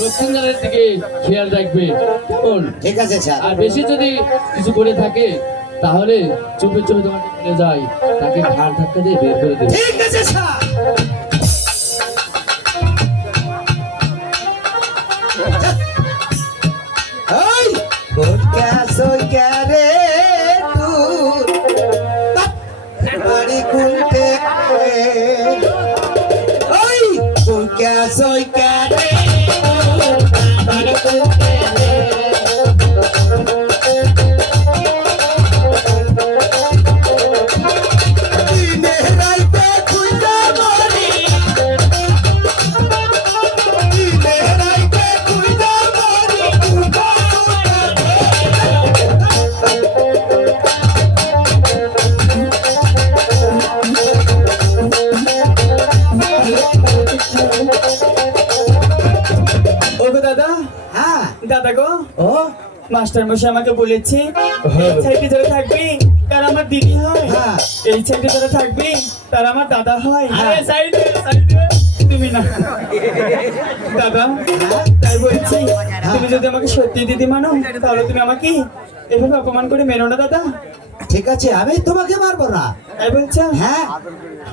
লক্ষ্মীদারের দিকে খেয়াল রাখবে, কেমন? ঠিক আছে স্যার। আর বেশি যদি কিছু করে থাকে তাহলে চুপে চুপে তোমাকে নিয়ে যায়, তাকে ঘাড় ধাক্কা দিয়ে বের করে দেবে। ঠিক আছে স্যার। এই কোন ক্যাসো ক্যারে তু বাড়ি কুলতে ওই কোন ক্যাসো ক্যারে বাড়ি কুলতে দিনে রাইতে খুঁজা মরি, দিনে রাইতে খুঁজা মরি, খুঁজা ওগো দাদা, হ্যাঁ দাদা গো, ও মাস্টার মশাই আমাকে বলেছে এই সাইডে যারা থাকবে তারা আমার দিদি হয়, হ্যাঁ। এই সাইডে যারা থাকবে তারা আমার দাদা হয়। হ্যাঁ। সাইডে সাইডে তুমি না দাদা, তাই বলছি তুমি যদি আমাকে সত্যি দিদি মানো তাহলে তুমি আমাকে এভাবে অপমান করে মেরো না দাদা। ঠিক আছে, আমি তোমাকে মারবো না। তাই বলছো? হ্যাঁ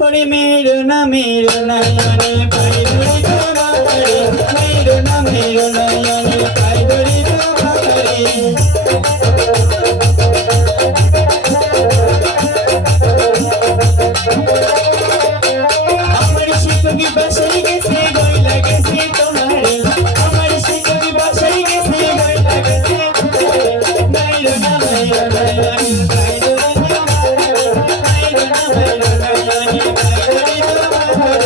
ওরে মেরো না জানে পাই ধরে তোমারে, মেরো না জানে পাই ধরে তোমারে। আমার শিক্ষকি বাসায় গেছে বই লাগেছে তোমারে, আমার শিক্ষকি বাসায় গেছে বই লাগেছে তোমারে, মেরো না জানে পাই ধরে তোমারে, মেরো না জানে পাই ধরে তোমারে।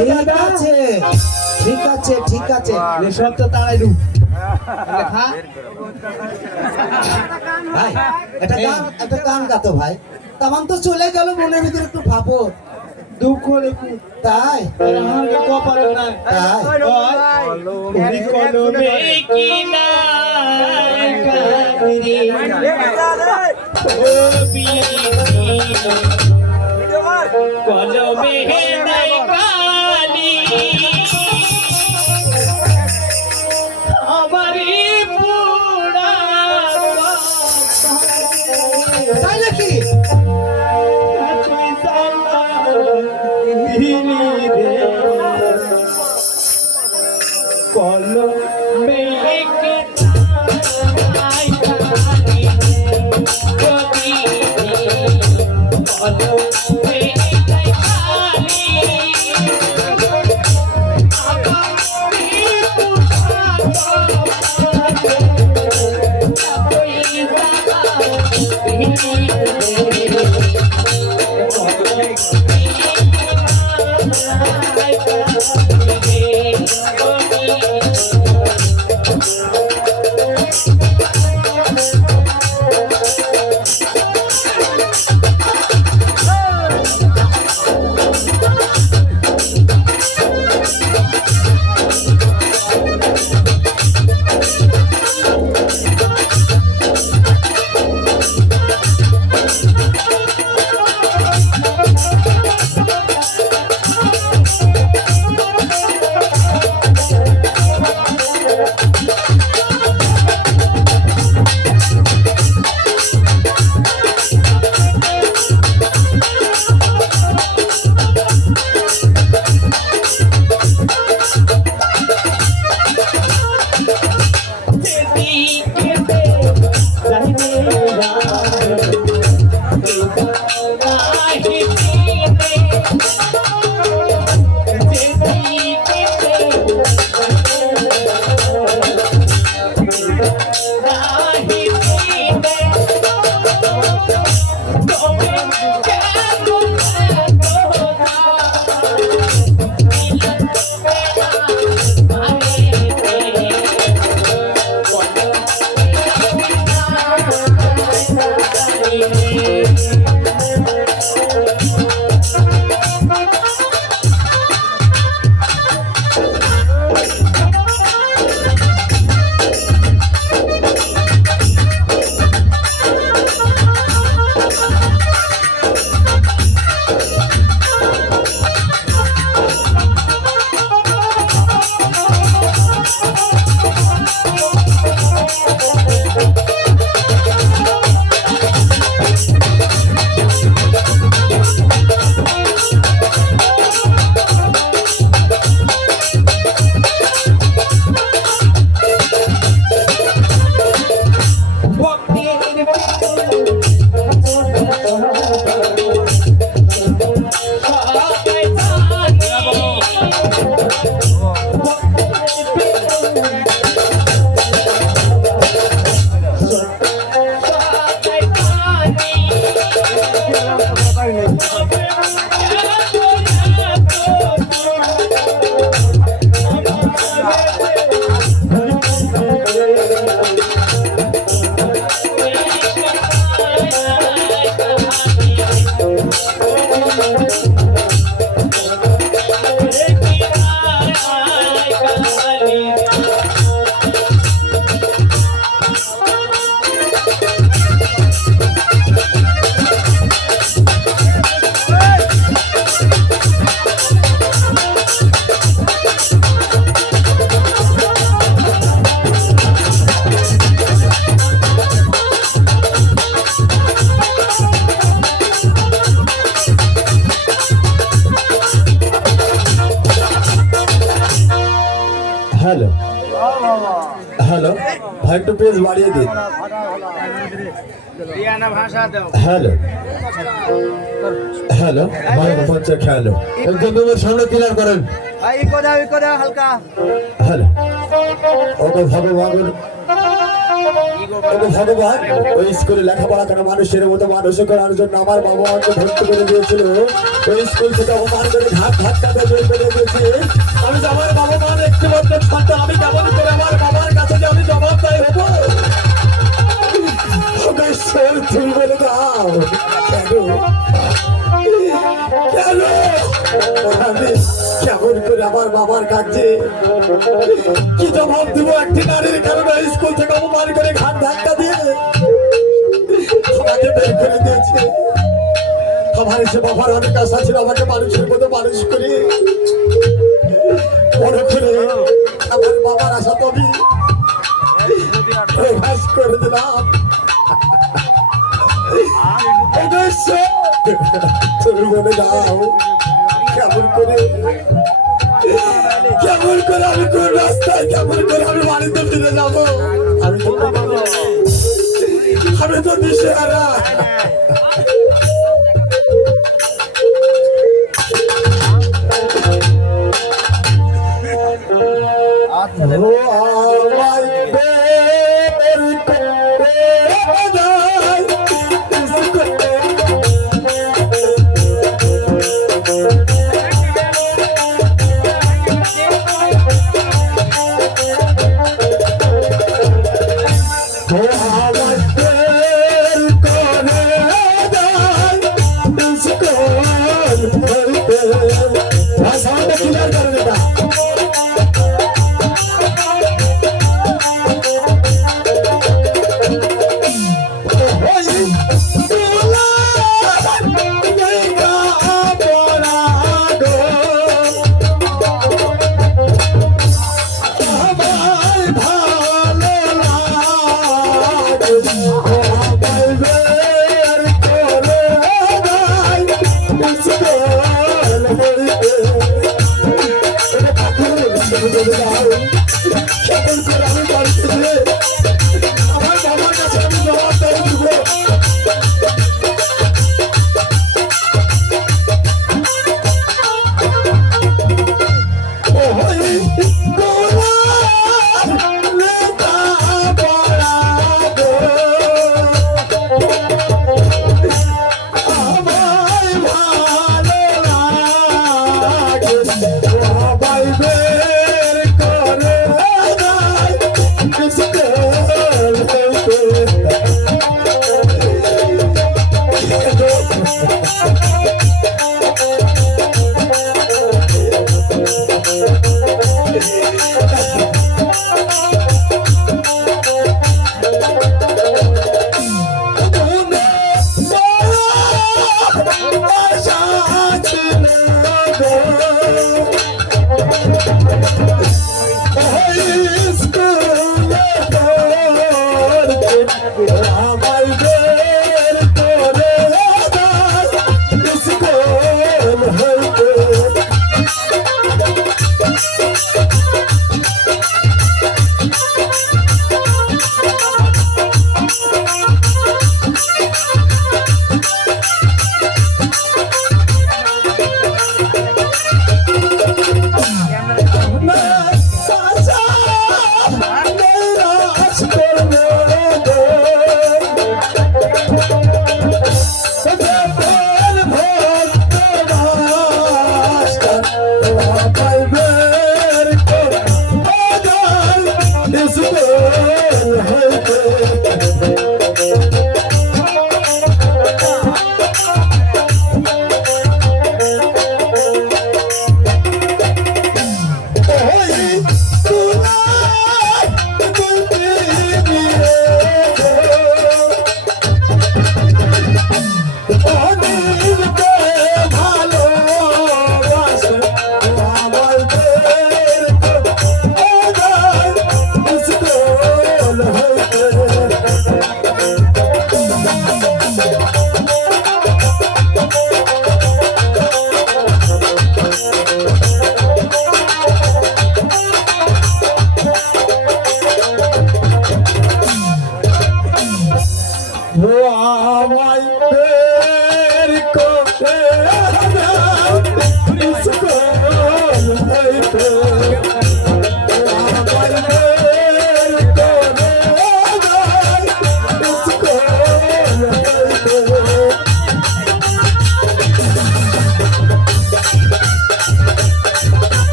ঠিক আছে ঠিক আছে ঠিক আছে সব তো তাড়াইলু খা ভাই একটা গান গাতো ভাই তামান তো চলে গেল মনের ভিতরে একটু ভাবো দুঃখ লেখু তাই আমাকে কপাল না তাই ওই কলমে কি নাই কাহিনী ও বিধি কলমে নাই কালি আমারি পুরা তাই নাকি হ্যালো হ্যালো ভাই একটু পেজ বাড়িয়ে দিন হ্যালো হ্যালো ভাই পঞ্চায়েত খেলো একদম তোমার সামনে ক্লিয়ার করেন হ্যালো ওকে ভগবান ওগো ভগবান, ওই স্কুলে লেখাপড়া করা মানুষের মতো মানুষ করার জন্য আমার বাবা আমাকে ভর্তি করে দিয়েছিল। ওই স্কুল থেকে অপমান করে ঘাট ধাক্কাতে বের করে দিয়েছে। আমি যে আমার বাবা মার একটি মাত্র সন্তান, আমি কেমন করে আমার বাবার কাছে যে আমি জবাবদারি হবো? ওগো ঈশ্বর, তুমি বলে দাও কেন কেন আমি কেমন করে আমার বাবার কাছে কি জবাব দিব? একটি নারীর কারণে স্কুল থেকে অপমান করে ঘাট ধাক্কা দিয়ে আমাকে বের করে দিয়েছে। আমার এসে বাবার অনেক আশা ছিল আমাকে মানুষের মতো মানুষ করে বড় করে। আমার বাবার আশা তো আমি প্রকাশ করে দিলাম। তুমি বলে দাও কেমন করে আমি কোন রাস্তায়, কেমন করে আমি বাড়িতে ফিরে যাবো? আমি তো দিশেহারা। ও আমায় বের করে দাও, ভাষাটা ক্লিয়ার করে দেবা। কেমন করে আমি বাড়িতে গিয়ে আমার বাবার কাছে আমি জবাবদারি দিব?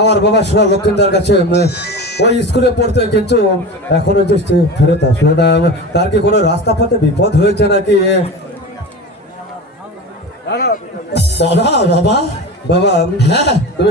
আমার বাবা সোনা লক্ষ্মীদার কাছে ওই স্কুলে পড়তে, কিন্তু এখনো যে সে ফেরত আসলো না। তার কি কোনো রাস্তা পথে বিপদ হয়েছে নাকি? বাবা বাবা বাবা হ্যাঁ তুমি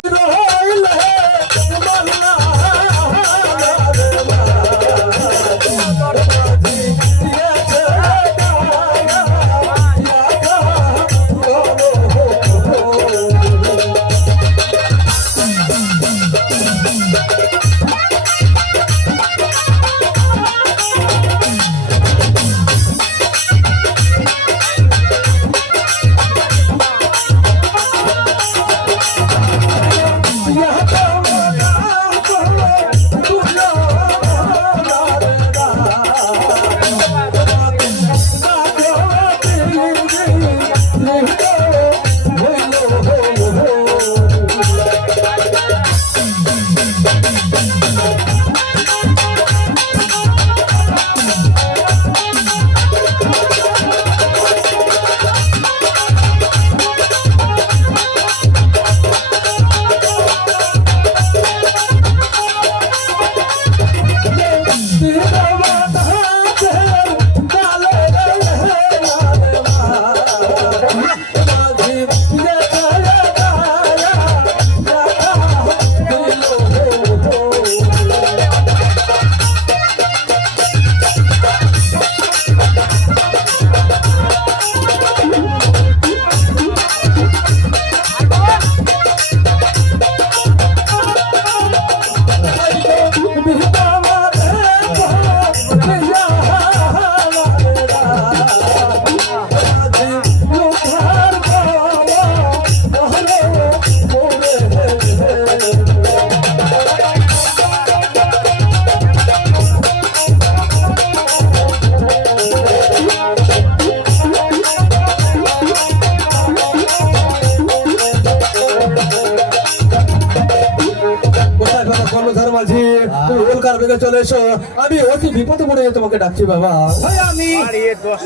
চলে এসো, আমি অতি বিপদে পড়ে তোমাকে ডাকছি বাবা। ভাই আমি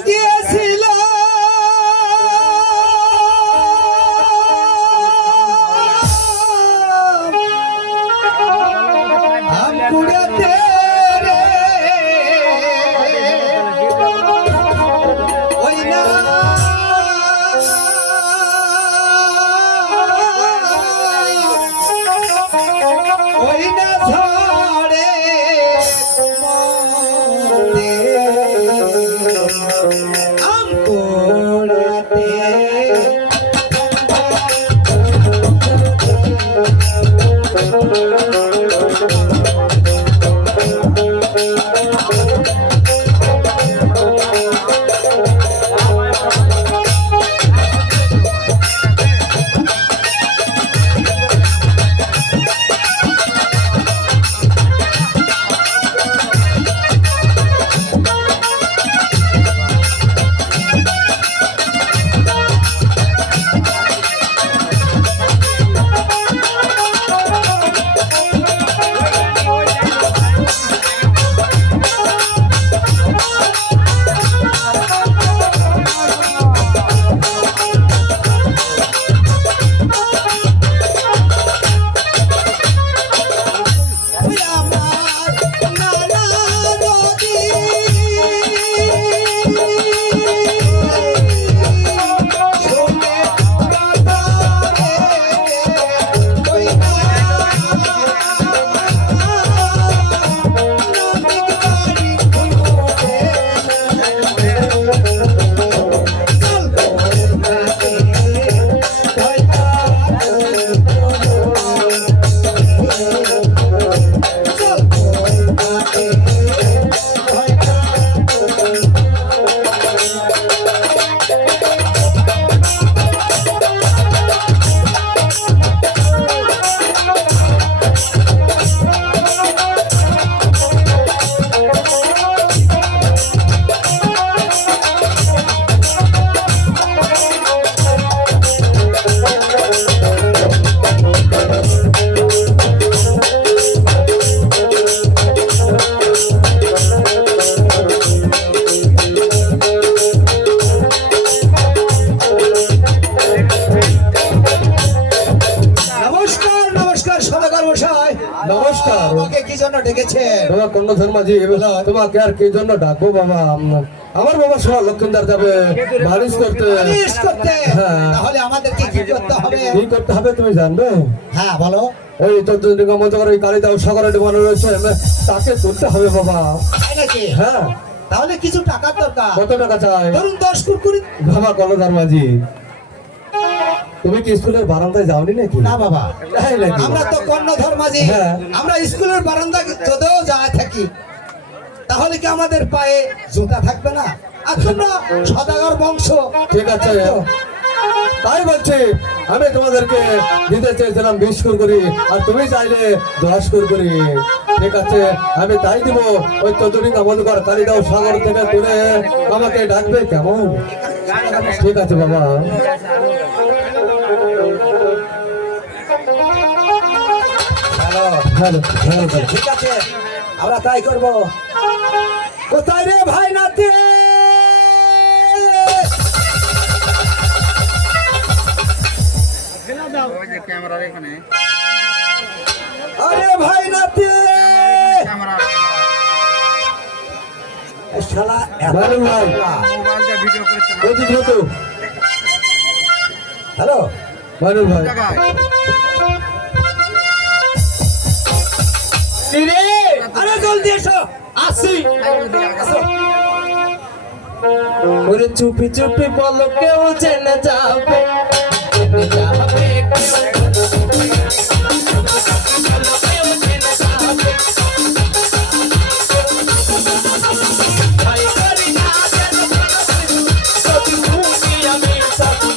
গিয়েছিলাম আমকুড়াতে রে, ওই না ওই না ঝড়ে আমকুড়াতে নমস্কার। আমাকে কি জন্য ডেকেছেন? বাবা কর্ণধর মাঝি, তোমাকে আর কি জন্য ডাকবো বাবা? আমার বাবা সব লক্ষিন্দার যাবে বারিশ করতে। বারিশ করতে? হ্যাঁ। তাহলে আমাদেরকে কি করতে হবে? কি করতে হবে তুমি জানবে? হ্যাঁ বলো। ওই 14 দিন মতো করে ওই কালিদাও সাগরে ডুবানো রয়েছে, তাকে তুলতে হবে বাবা। তাই নাকি? হ্যাঁ। তাহলে কিছু টাকার দরকার। কত টাকা চাই? ধরুন 10 কুড়ি। বাবা কর্ণধর মাঝি, তুমি কি স্কুলের বারান্দায় যাওনি নাকি? না বাবা, তাই নাকি? আমরা তো কর্ণধর মাঝি। হ্যাঁ। আমরা স্কুলের বারান্দায় যদিও যায় থাকি, তাহলে কি আমাদের পায়ে জুতা থাকবে না? আর তোমরা সদাগর বংশ। ঠিক আছে, তাই বলছি আমি তোমাদেরকে দিতে চেয়েছিলাম 20 কুড়ি, আর তুমি চাইলে 10 কুড়ি। ঠিক আছে, আমি তাই দিব। ওই চতুরিকা মধুকর কালিদাও সাগর থেকে তুলে আমাকে ডাকবে, কেমন? ঠিক আছে বাবা। Hello, hello hello. ঠিক আছে, আমরা তাই করব। কোথায় রে ভাই নাতি? আরে ভাই নাতি, এ শালা এত ভাই, ভাই। পাগলা। ওদিকে তো হ্যালো, মানুষ ভাই। আরে জলদি এসো। আসি। আসো। ওরে চুপি চুপি বলো কেউ জেনে যাবে, জেনে যাবে কেউ জেনে যাবে। ভাই করি না যেন সবই তুমি আমি সবই।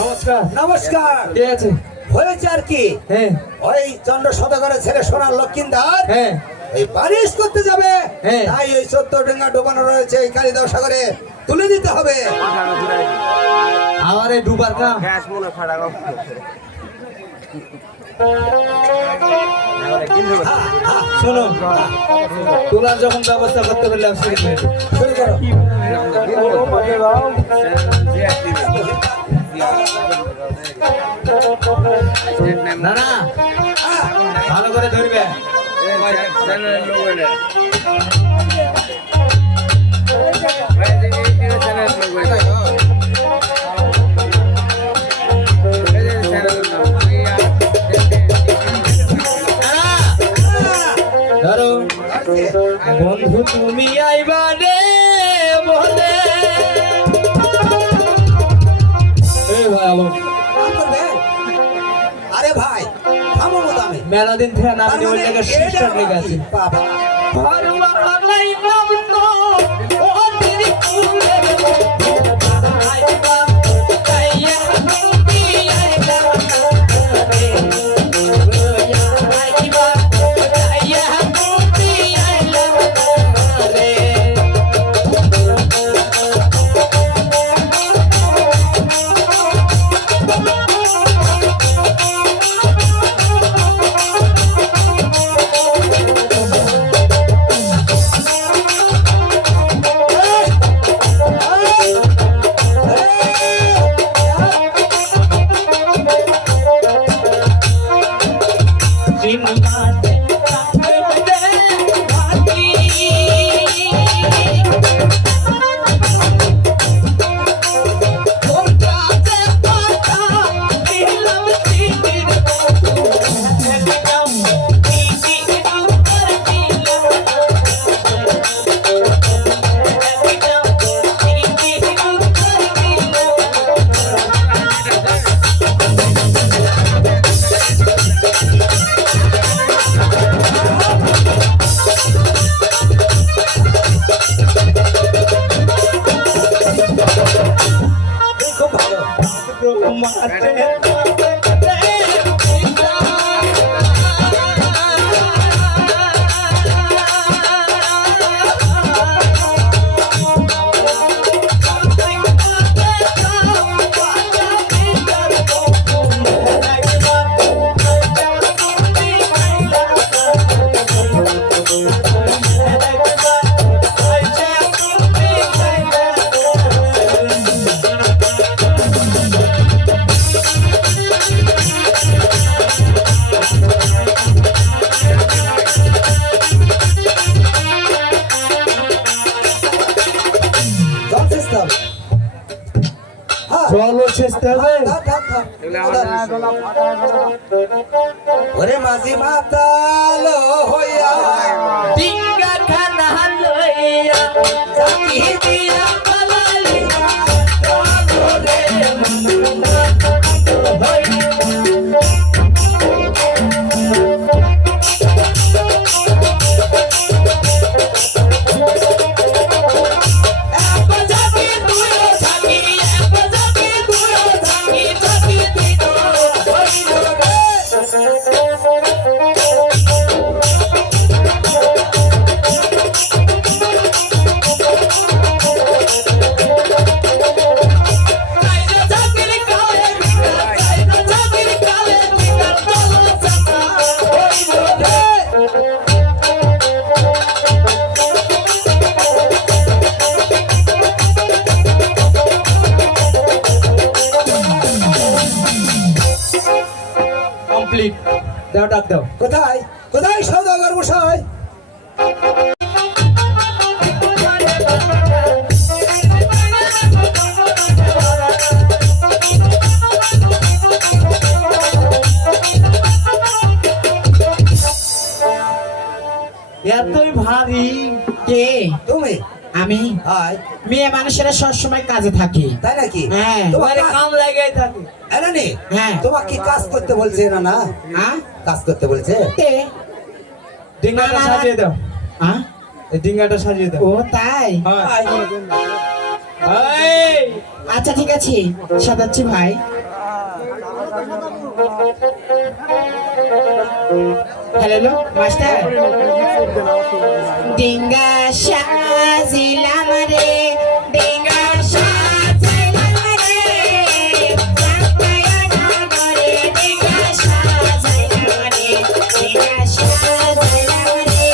নমস্কার। নমস্কার। ঠিক আছে। হয়েছে আর কি? হ্যাঁ ওই চন্দ্র সদাগরের ছেলে সোনার লক্ষিন্দার হ্যাঁ এই বারিশ করতে যাবে। হ্যাঁ। তাই ওই 14 ডেঙ্গা ডোবানো রয়েছে এই কালিদাও সাগরে, তুলে দিতে হবে। আমারে ডুবার কাম। শোনো, তোলার যখন ব্যবস্থা করতে পারলাম শুরু করে দিই। শুরু করো। না না, ভালো করে ধরবে। ধরো, বন্ধু তুমি আইবা রে বলে। এই ভাই আলো। কাম করবে? আরে ভাই থামো মোদামে। মেলা দিন থেকে নাম নিয়ে ওই জায়গায় সিস্টার লেগে আছে। বাবা আর বাংলাই নাম তো ও তেরি কুলে আইবা তাইয়া তুমি আইবা রে আইবা তাইয়া তুমি আইবা রে। ছেঁচতে হবে ওরে মাঝি মাতালো হইয়া ডিঙ্গা খানা লইয়া জাতি দিয়া পালালিয়া ওরে বাজাবি তুইও থাকি বাজাবি তুইও থাকি থাকি দিনো তাইরা জাতির কালে বিকার তাইরা জাতির কালে বিকার চলো চাচা হইলো রে কমপ্লিট দাও ডাক দাও কোথায় কোথায় সওদাগর মশাই এতই ভারী কে তুমি আমি হাই মেয়ে মানুষেরা সবসময় কাজে থাকে তাই নাকি হ্যাঁ তোমার কাম লাগাই থাকে এনানি হ্যাঁ। তোমার কি কাজ করতে বলছে না না হ্যাঁ কাজ করতে বলছে কে ডিঙ্গাটা না, না, সাজিয়ে দাও হ্যাঁ এই ডিঙ্গাটা সাজিয়ে দাও ও তাই হাই। এই আচ্ছা ঠিক আছে সাজাচ্ছি ভাই হ্যালো মাস্টার ডিঙ্গা সাজিলাম রে ডিঙ্গা সাজিলাম রে চাঁদপায়া নগরে ডিঙ্গা সাজিলাম রে ডিঙ্গা সাজিলাম রে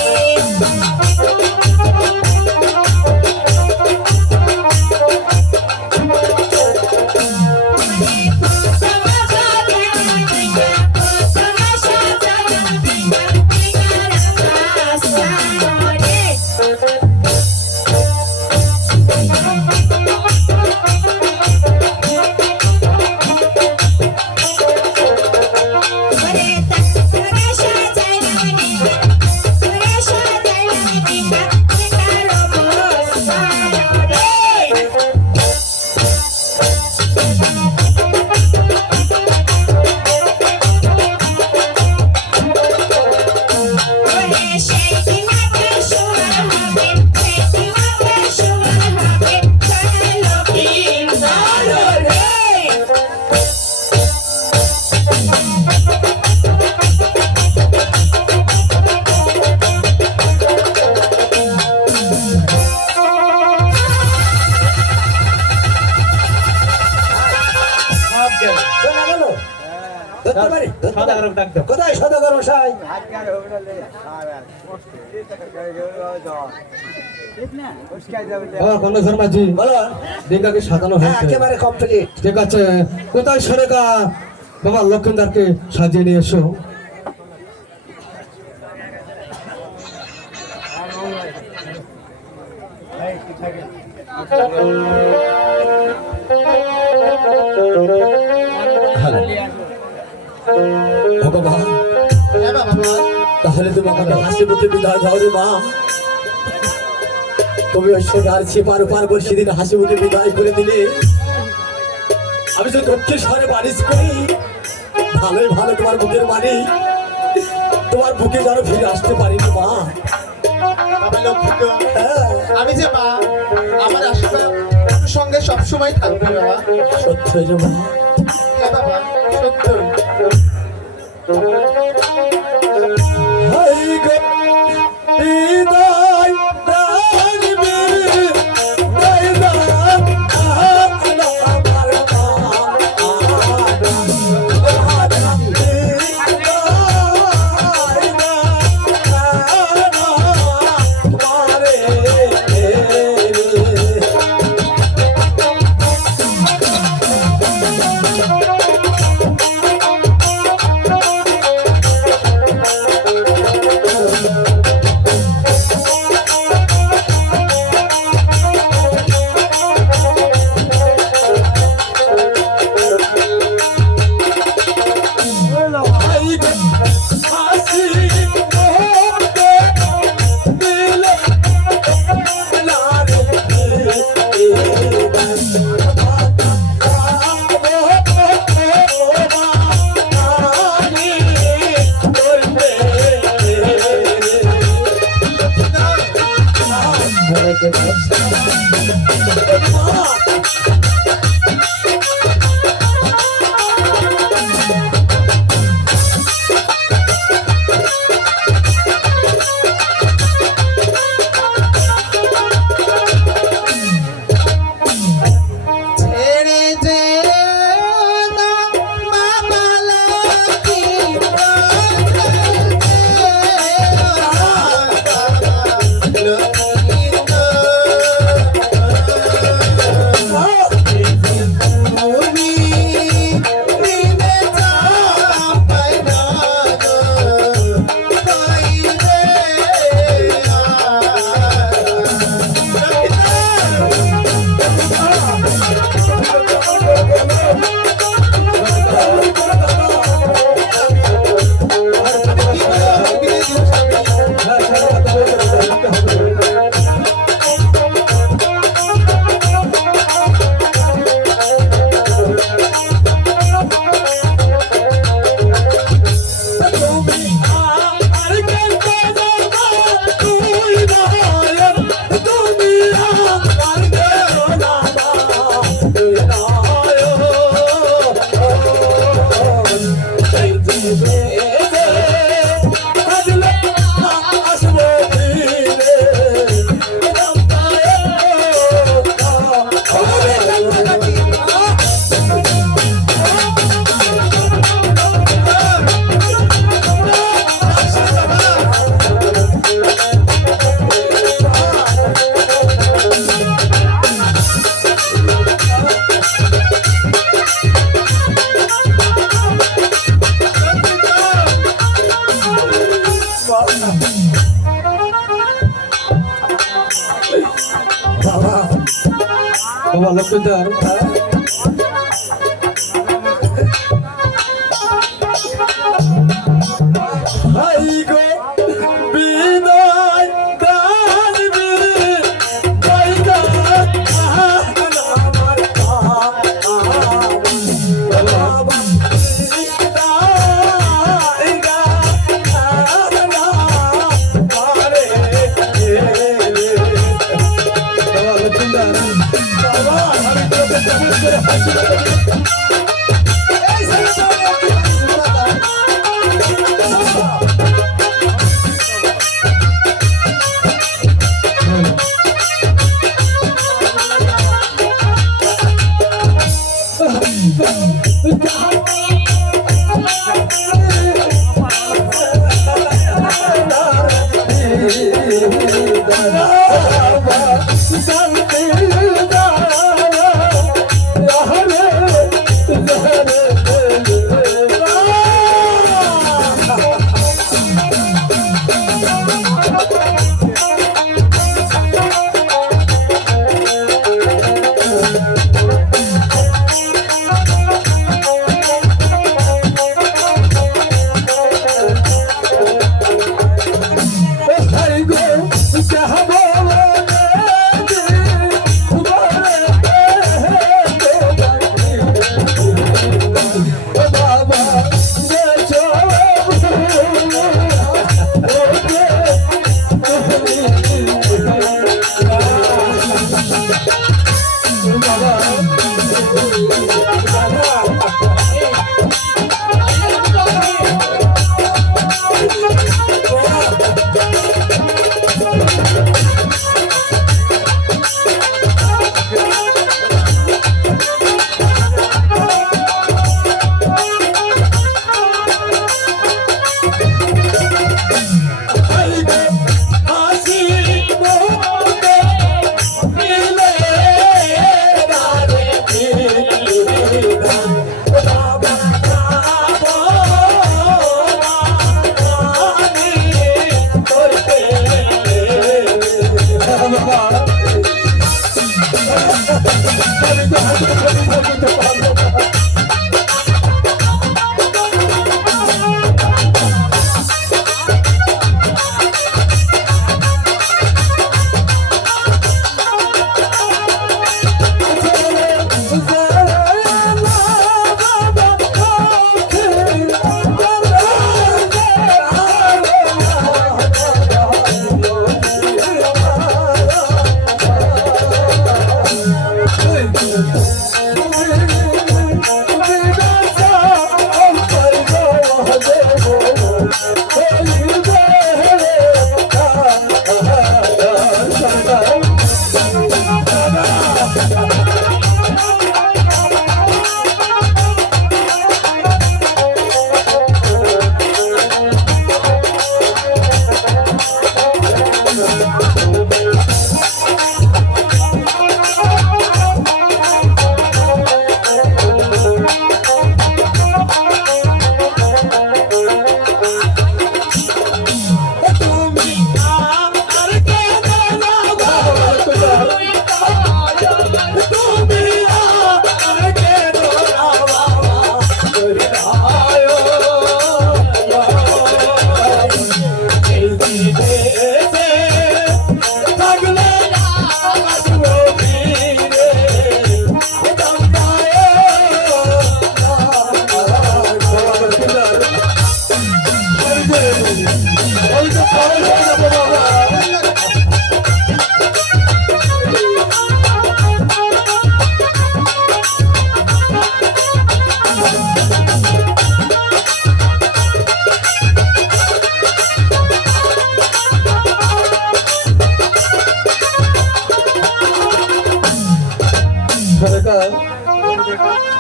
শোনা গেল ধরতে পারি ধরতে পারি। কোথায় সদাগর মশাই কর্ণধর মাঝি বলো ডিঙ্গাকে সাজানো হ্যাঁ হয়েছে একেবারে কমপ্লিট ঠিক আছে কোথায় সরেগা বাবা লক্ষ্মীদারকে সাজিয়ে নিয়ে এসো ভগবান হ্যাঁ বাবা বল। তাহলে তুমি আমাকে হাসি মুখে বিদায় দাও রে মা তুমি ওই সোনার ছিপার উপর বসে দিন হাসি মুখে বিদায় করে দিলে আমি তো দক্ষিণ শহরে বারিশ করি ভালোই ভালো তোমার বুকের মানি তোমার বুকে যেন ফিরে আসতে পারিনি মা বাবা লক্ষ্মী হ্যাঁ আমি যে মা আমার আশীর্বাদ তোর সঙ্গে সবসময় থাকবে বাবা সত্যি রে মা হ্যাঁ বাবা সত্যই হাই গো বিদায় দাইবে দাইদান আলো আমার ছেড়ে যেও না বাবা বাবা লক্ষ্মীদার হাই গো বিদায় কালবি কইতা আমার বাবা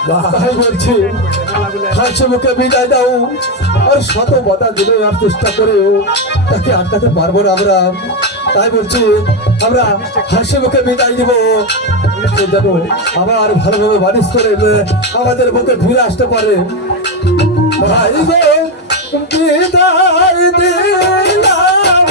তাই বলছি হাসি মুখে বিদায় দাও। আর শত বাধা দিলেও আর চেষ্টা করেও তাকে আটকাতে পারবো না আমরা। তাই বলছি আমরা হাসি মুখে বিদায় দিব। সে যেন আবার ভালোভাবে বারিশ করে আমাদের বুকে ফিরে আসতে পারে। ভাই গো বিদায় দিলাম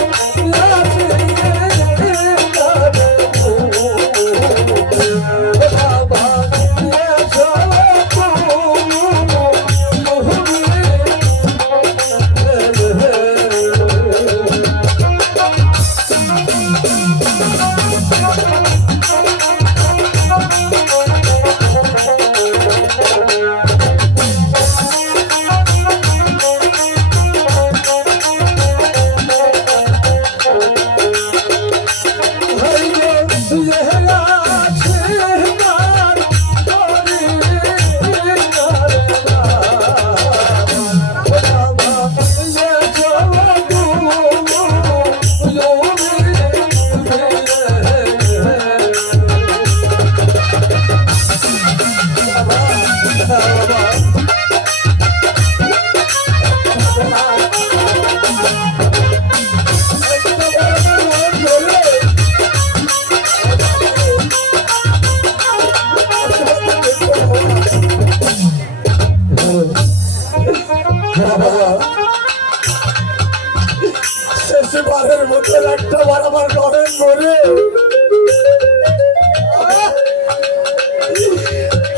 শেষবারের মতো একটা বার আমার নরেন করে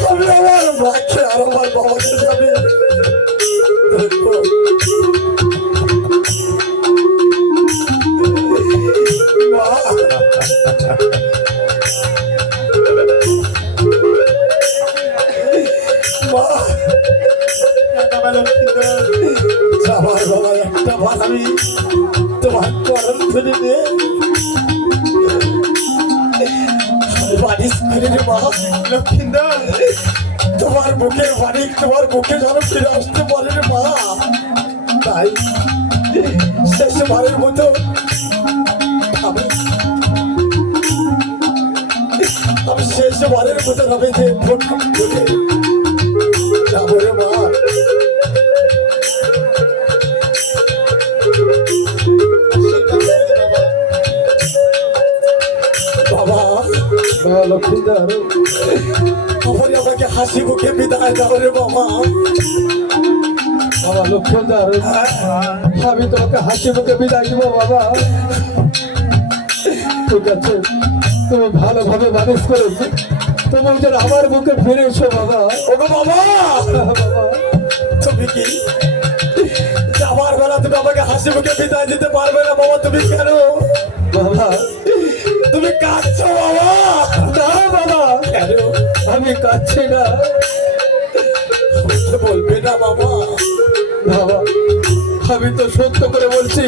আমি আমার মাকে আর আমার বাবাকে যাবে আমার বাবা একটা বার আমি তোমার করণ ধরে নে বাড়িস করে রে মা লক্ষ্মীন্দর তোমার বুকের বাড়ি তোমার বুকে যেন ফিরে আসতে পারে রে মা। তাই শেষবারের মতো আমি শেষবারের মতো আমি যে ভোট করে যাবো রে মা। লক্ষ্মীন্দর আপনি আমাকে হাসি মুখে বিদায় দাও রে বাবা। বাবা লক্ষ্মীন্দর আমি তোমাকে হাসি মুখে বিদায় দিব বাবা। ঠিক আছে তুমি ভালোভাবে মানুষ করে তুমি যেন আমার বুকে ফিরে এসো বাবা। ওগো বাবা তুমি কি যাবার বেলা তুমি আমাকে হাসি মুখে বিদায় দিতে পারবে না বাবা? তুমি কেন বাবা তুমি কাঁদছো বাবা? না বাবা কেন আমি কাঁদছি না বলবে না বাবা? বাবা আমি তো সত্য করে বলছি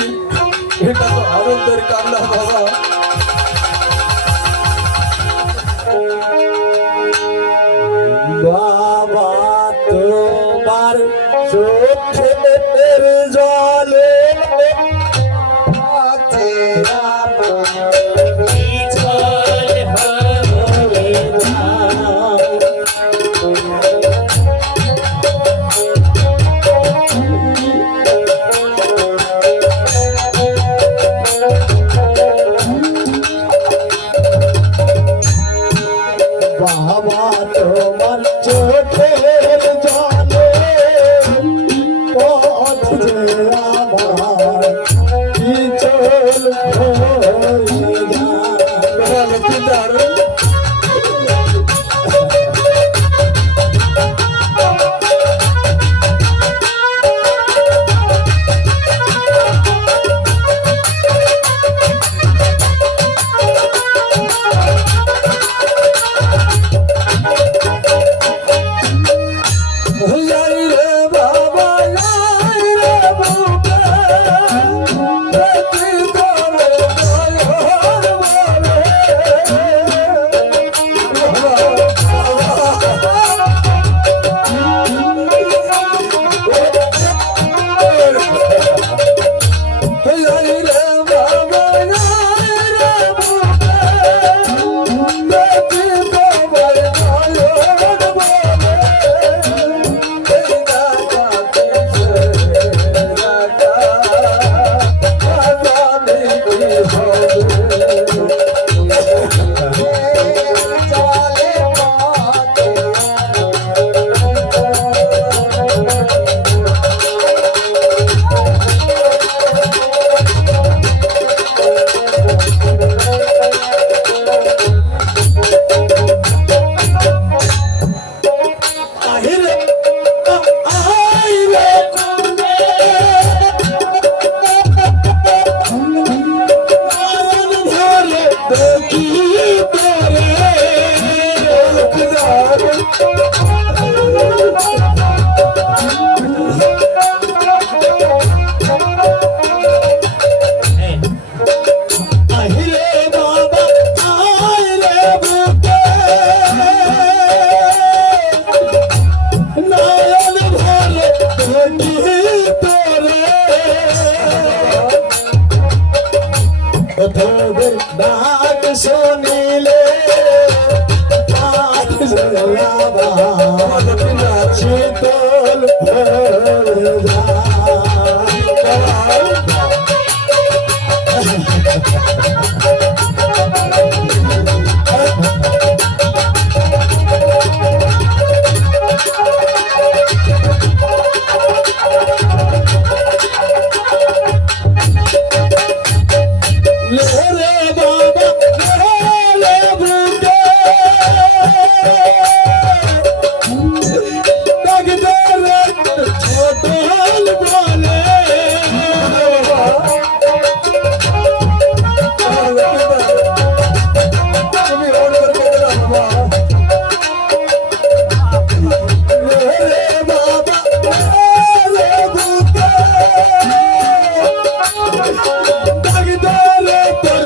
এটা তো আনন্দের কান্না বাবা। বাবা তোমার চোখের জলে বাবা তোমার চোখের জলে পথ যে আমার পিছল হয়ে যায়। বাবা চলে পথে আহিরে আহিরে নয়ন ভরে দেখি তোরে আহিরে বাবা আহিরে বুকে নয়ন ভরে দেখি তোরে তোদের ডাক শুনিলে শীতল হয়ে যায়। রে বাবা রে বুকে ডাকতে রে ছোট বলে তুমি ওর করতে বাবা রে বাবা রে বুকে ডাকতে রে তোর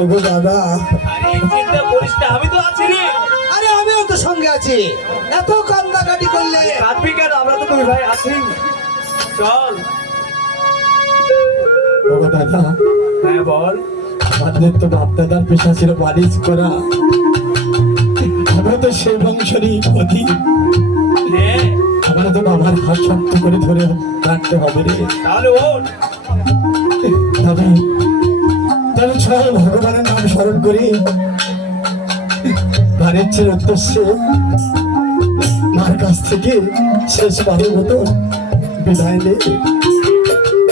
ওগো দাদা, আরে চিন্তা করিস না, আমি তো আছি রে। আরে আমিও তো সঙ্গে আছি, এত কান্দাকাটি করলে কাঁদবি কেন? আমরা তো দুই ভাই আছি। চল। ওগো দাদা, হ্যাঁ বল। আমাদের তো বাপ দাদার পেশা ছিল বালিশ করা, আমরা তো সেই বংশেরই অধি, হ্যাঁ আমরা তো বাবার হাত শক্ত করে ধরে রাখতে হবে রে। তাহলে ওঠ। তবে তবে চল ভগবানের নাম স্মরণ করি, বাণিজ্যের উদ্দেশ্যে মার কাছ থেকে শেষ বারের মতো বিদায় নে।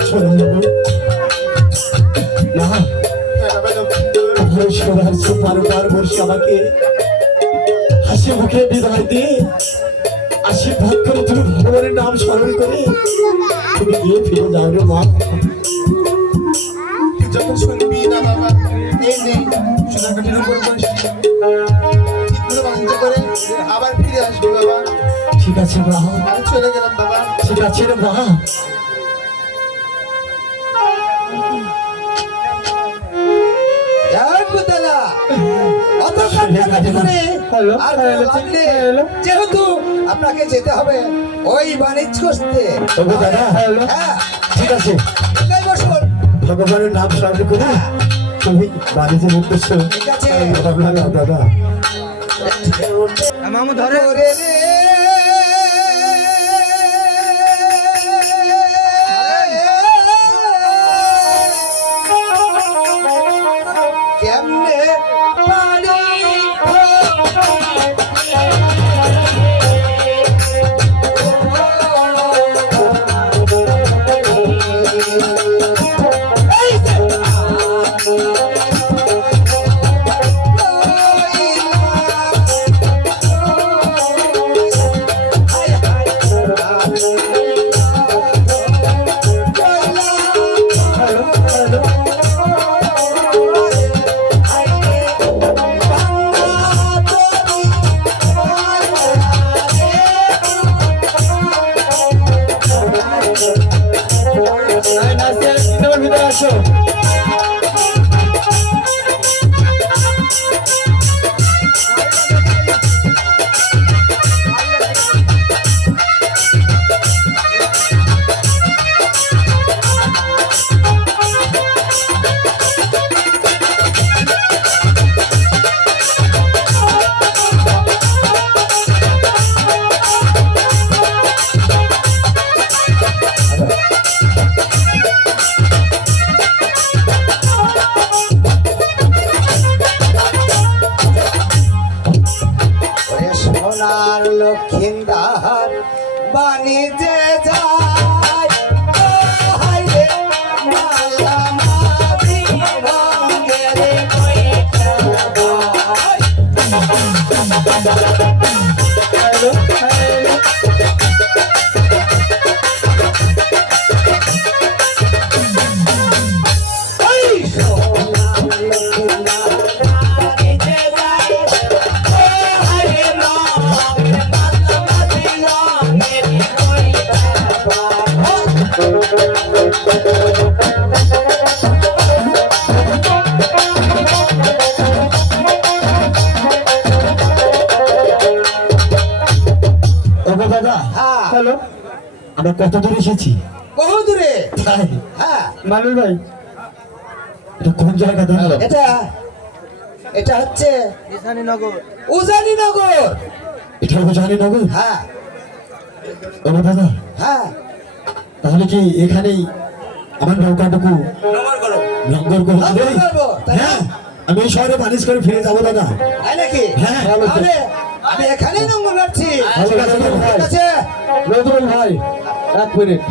চলে যাবো না, আমার সবার বারবার বসে আমাকে হাসি মুখে বিদায় দিয়ে আশীর্বাদ করে তুমি ভগবানের নাম স্মরণ করে তুমি গিয়ে ফিরে যাও রে মা। তুই যখন শুনবি না বাবা, এই নে সোনাকাঠির উপর বসে ঠিক করে বাঞ্ছা করে আবার ফিরে আসবো বাবা। ঠিক আছে মা, আমি চলে গেলাম বাবা। ঠিক আছে রে মা। যাক বুদালা, অত কান্দাকাটি করে আর ভালো লাগলে, যেহেতু আপনাকে যেতে হবে ওই বাণিজ্য করতে। ওগো দাদা, হ্যাঁ ঠিক আছে, এটাই বসুন। ভগবানের নাম স্মরণ করে তুমি বাড়িতে উদ্দেশ্য ঠিক আছে। দাদা। ওরে রে, কেমনে পারি ওরে সোনার লক্ষিন্দার বাণিজ্যে যায়, ও হায় রে, মালা মাঝি রঙে রে কইটা গায়। এই সোনার লক্ষিন্দার বাণিজ্যে যায়, ও হায় রে, মালা মাঝি রঙে রে কইটা গায়। ওগো দাদা, হ্যাঁ, আমরা কত দূর এসেছি? বহু দূরে। তাই হ্যাঁ, মানুষ ভাই, এটা কোন জায়গা দাদা? এটা এটা হচ্ছে উজানিনগর। এটা জানি নগর। হ্যাঁ ওগো দাদা, হ্যাঁ, তাহলে কি এখানেই আমার নৌকাটুকু লঙ্গর করে লঙ্গর দেবে? করবো, তাই না? হ্যাঁ, আমি এই শহরে বানিজ করে ফিরে যাবো দাদা। তাই নাকি? হ্যাঁ। তাহলে আমি এখানেই নম্বর রাখছি। ঠিক আছে ঠিক আছে। ভাই, এক মিনিট।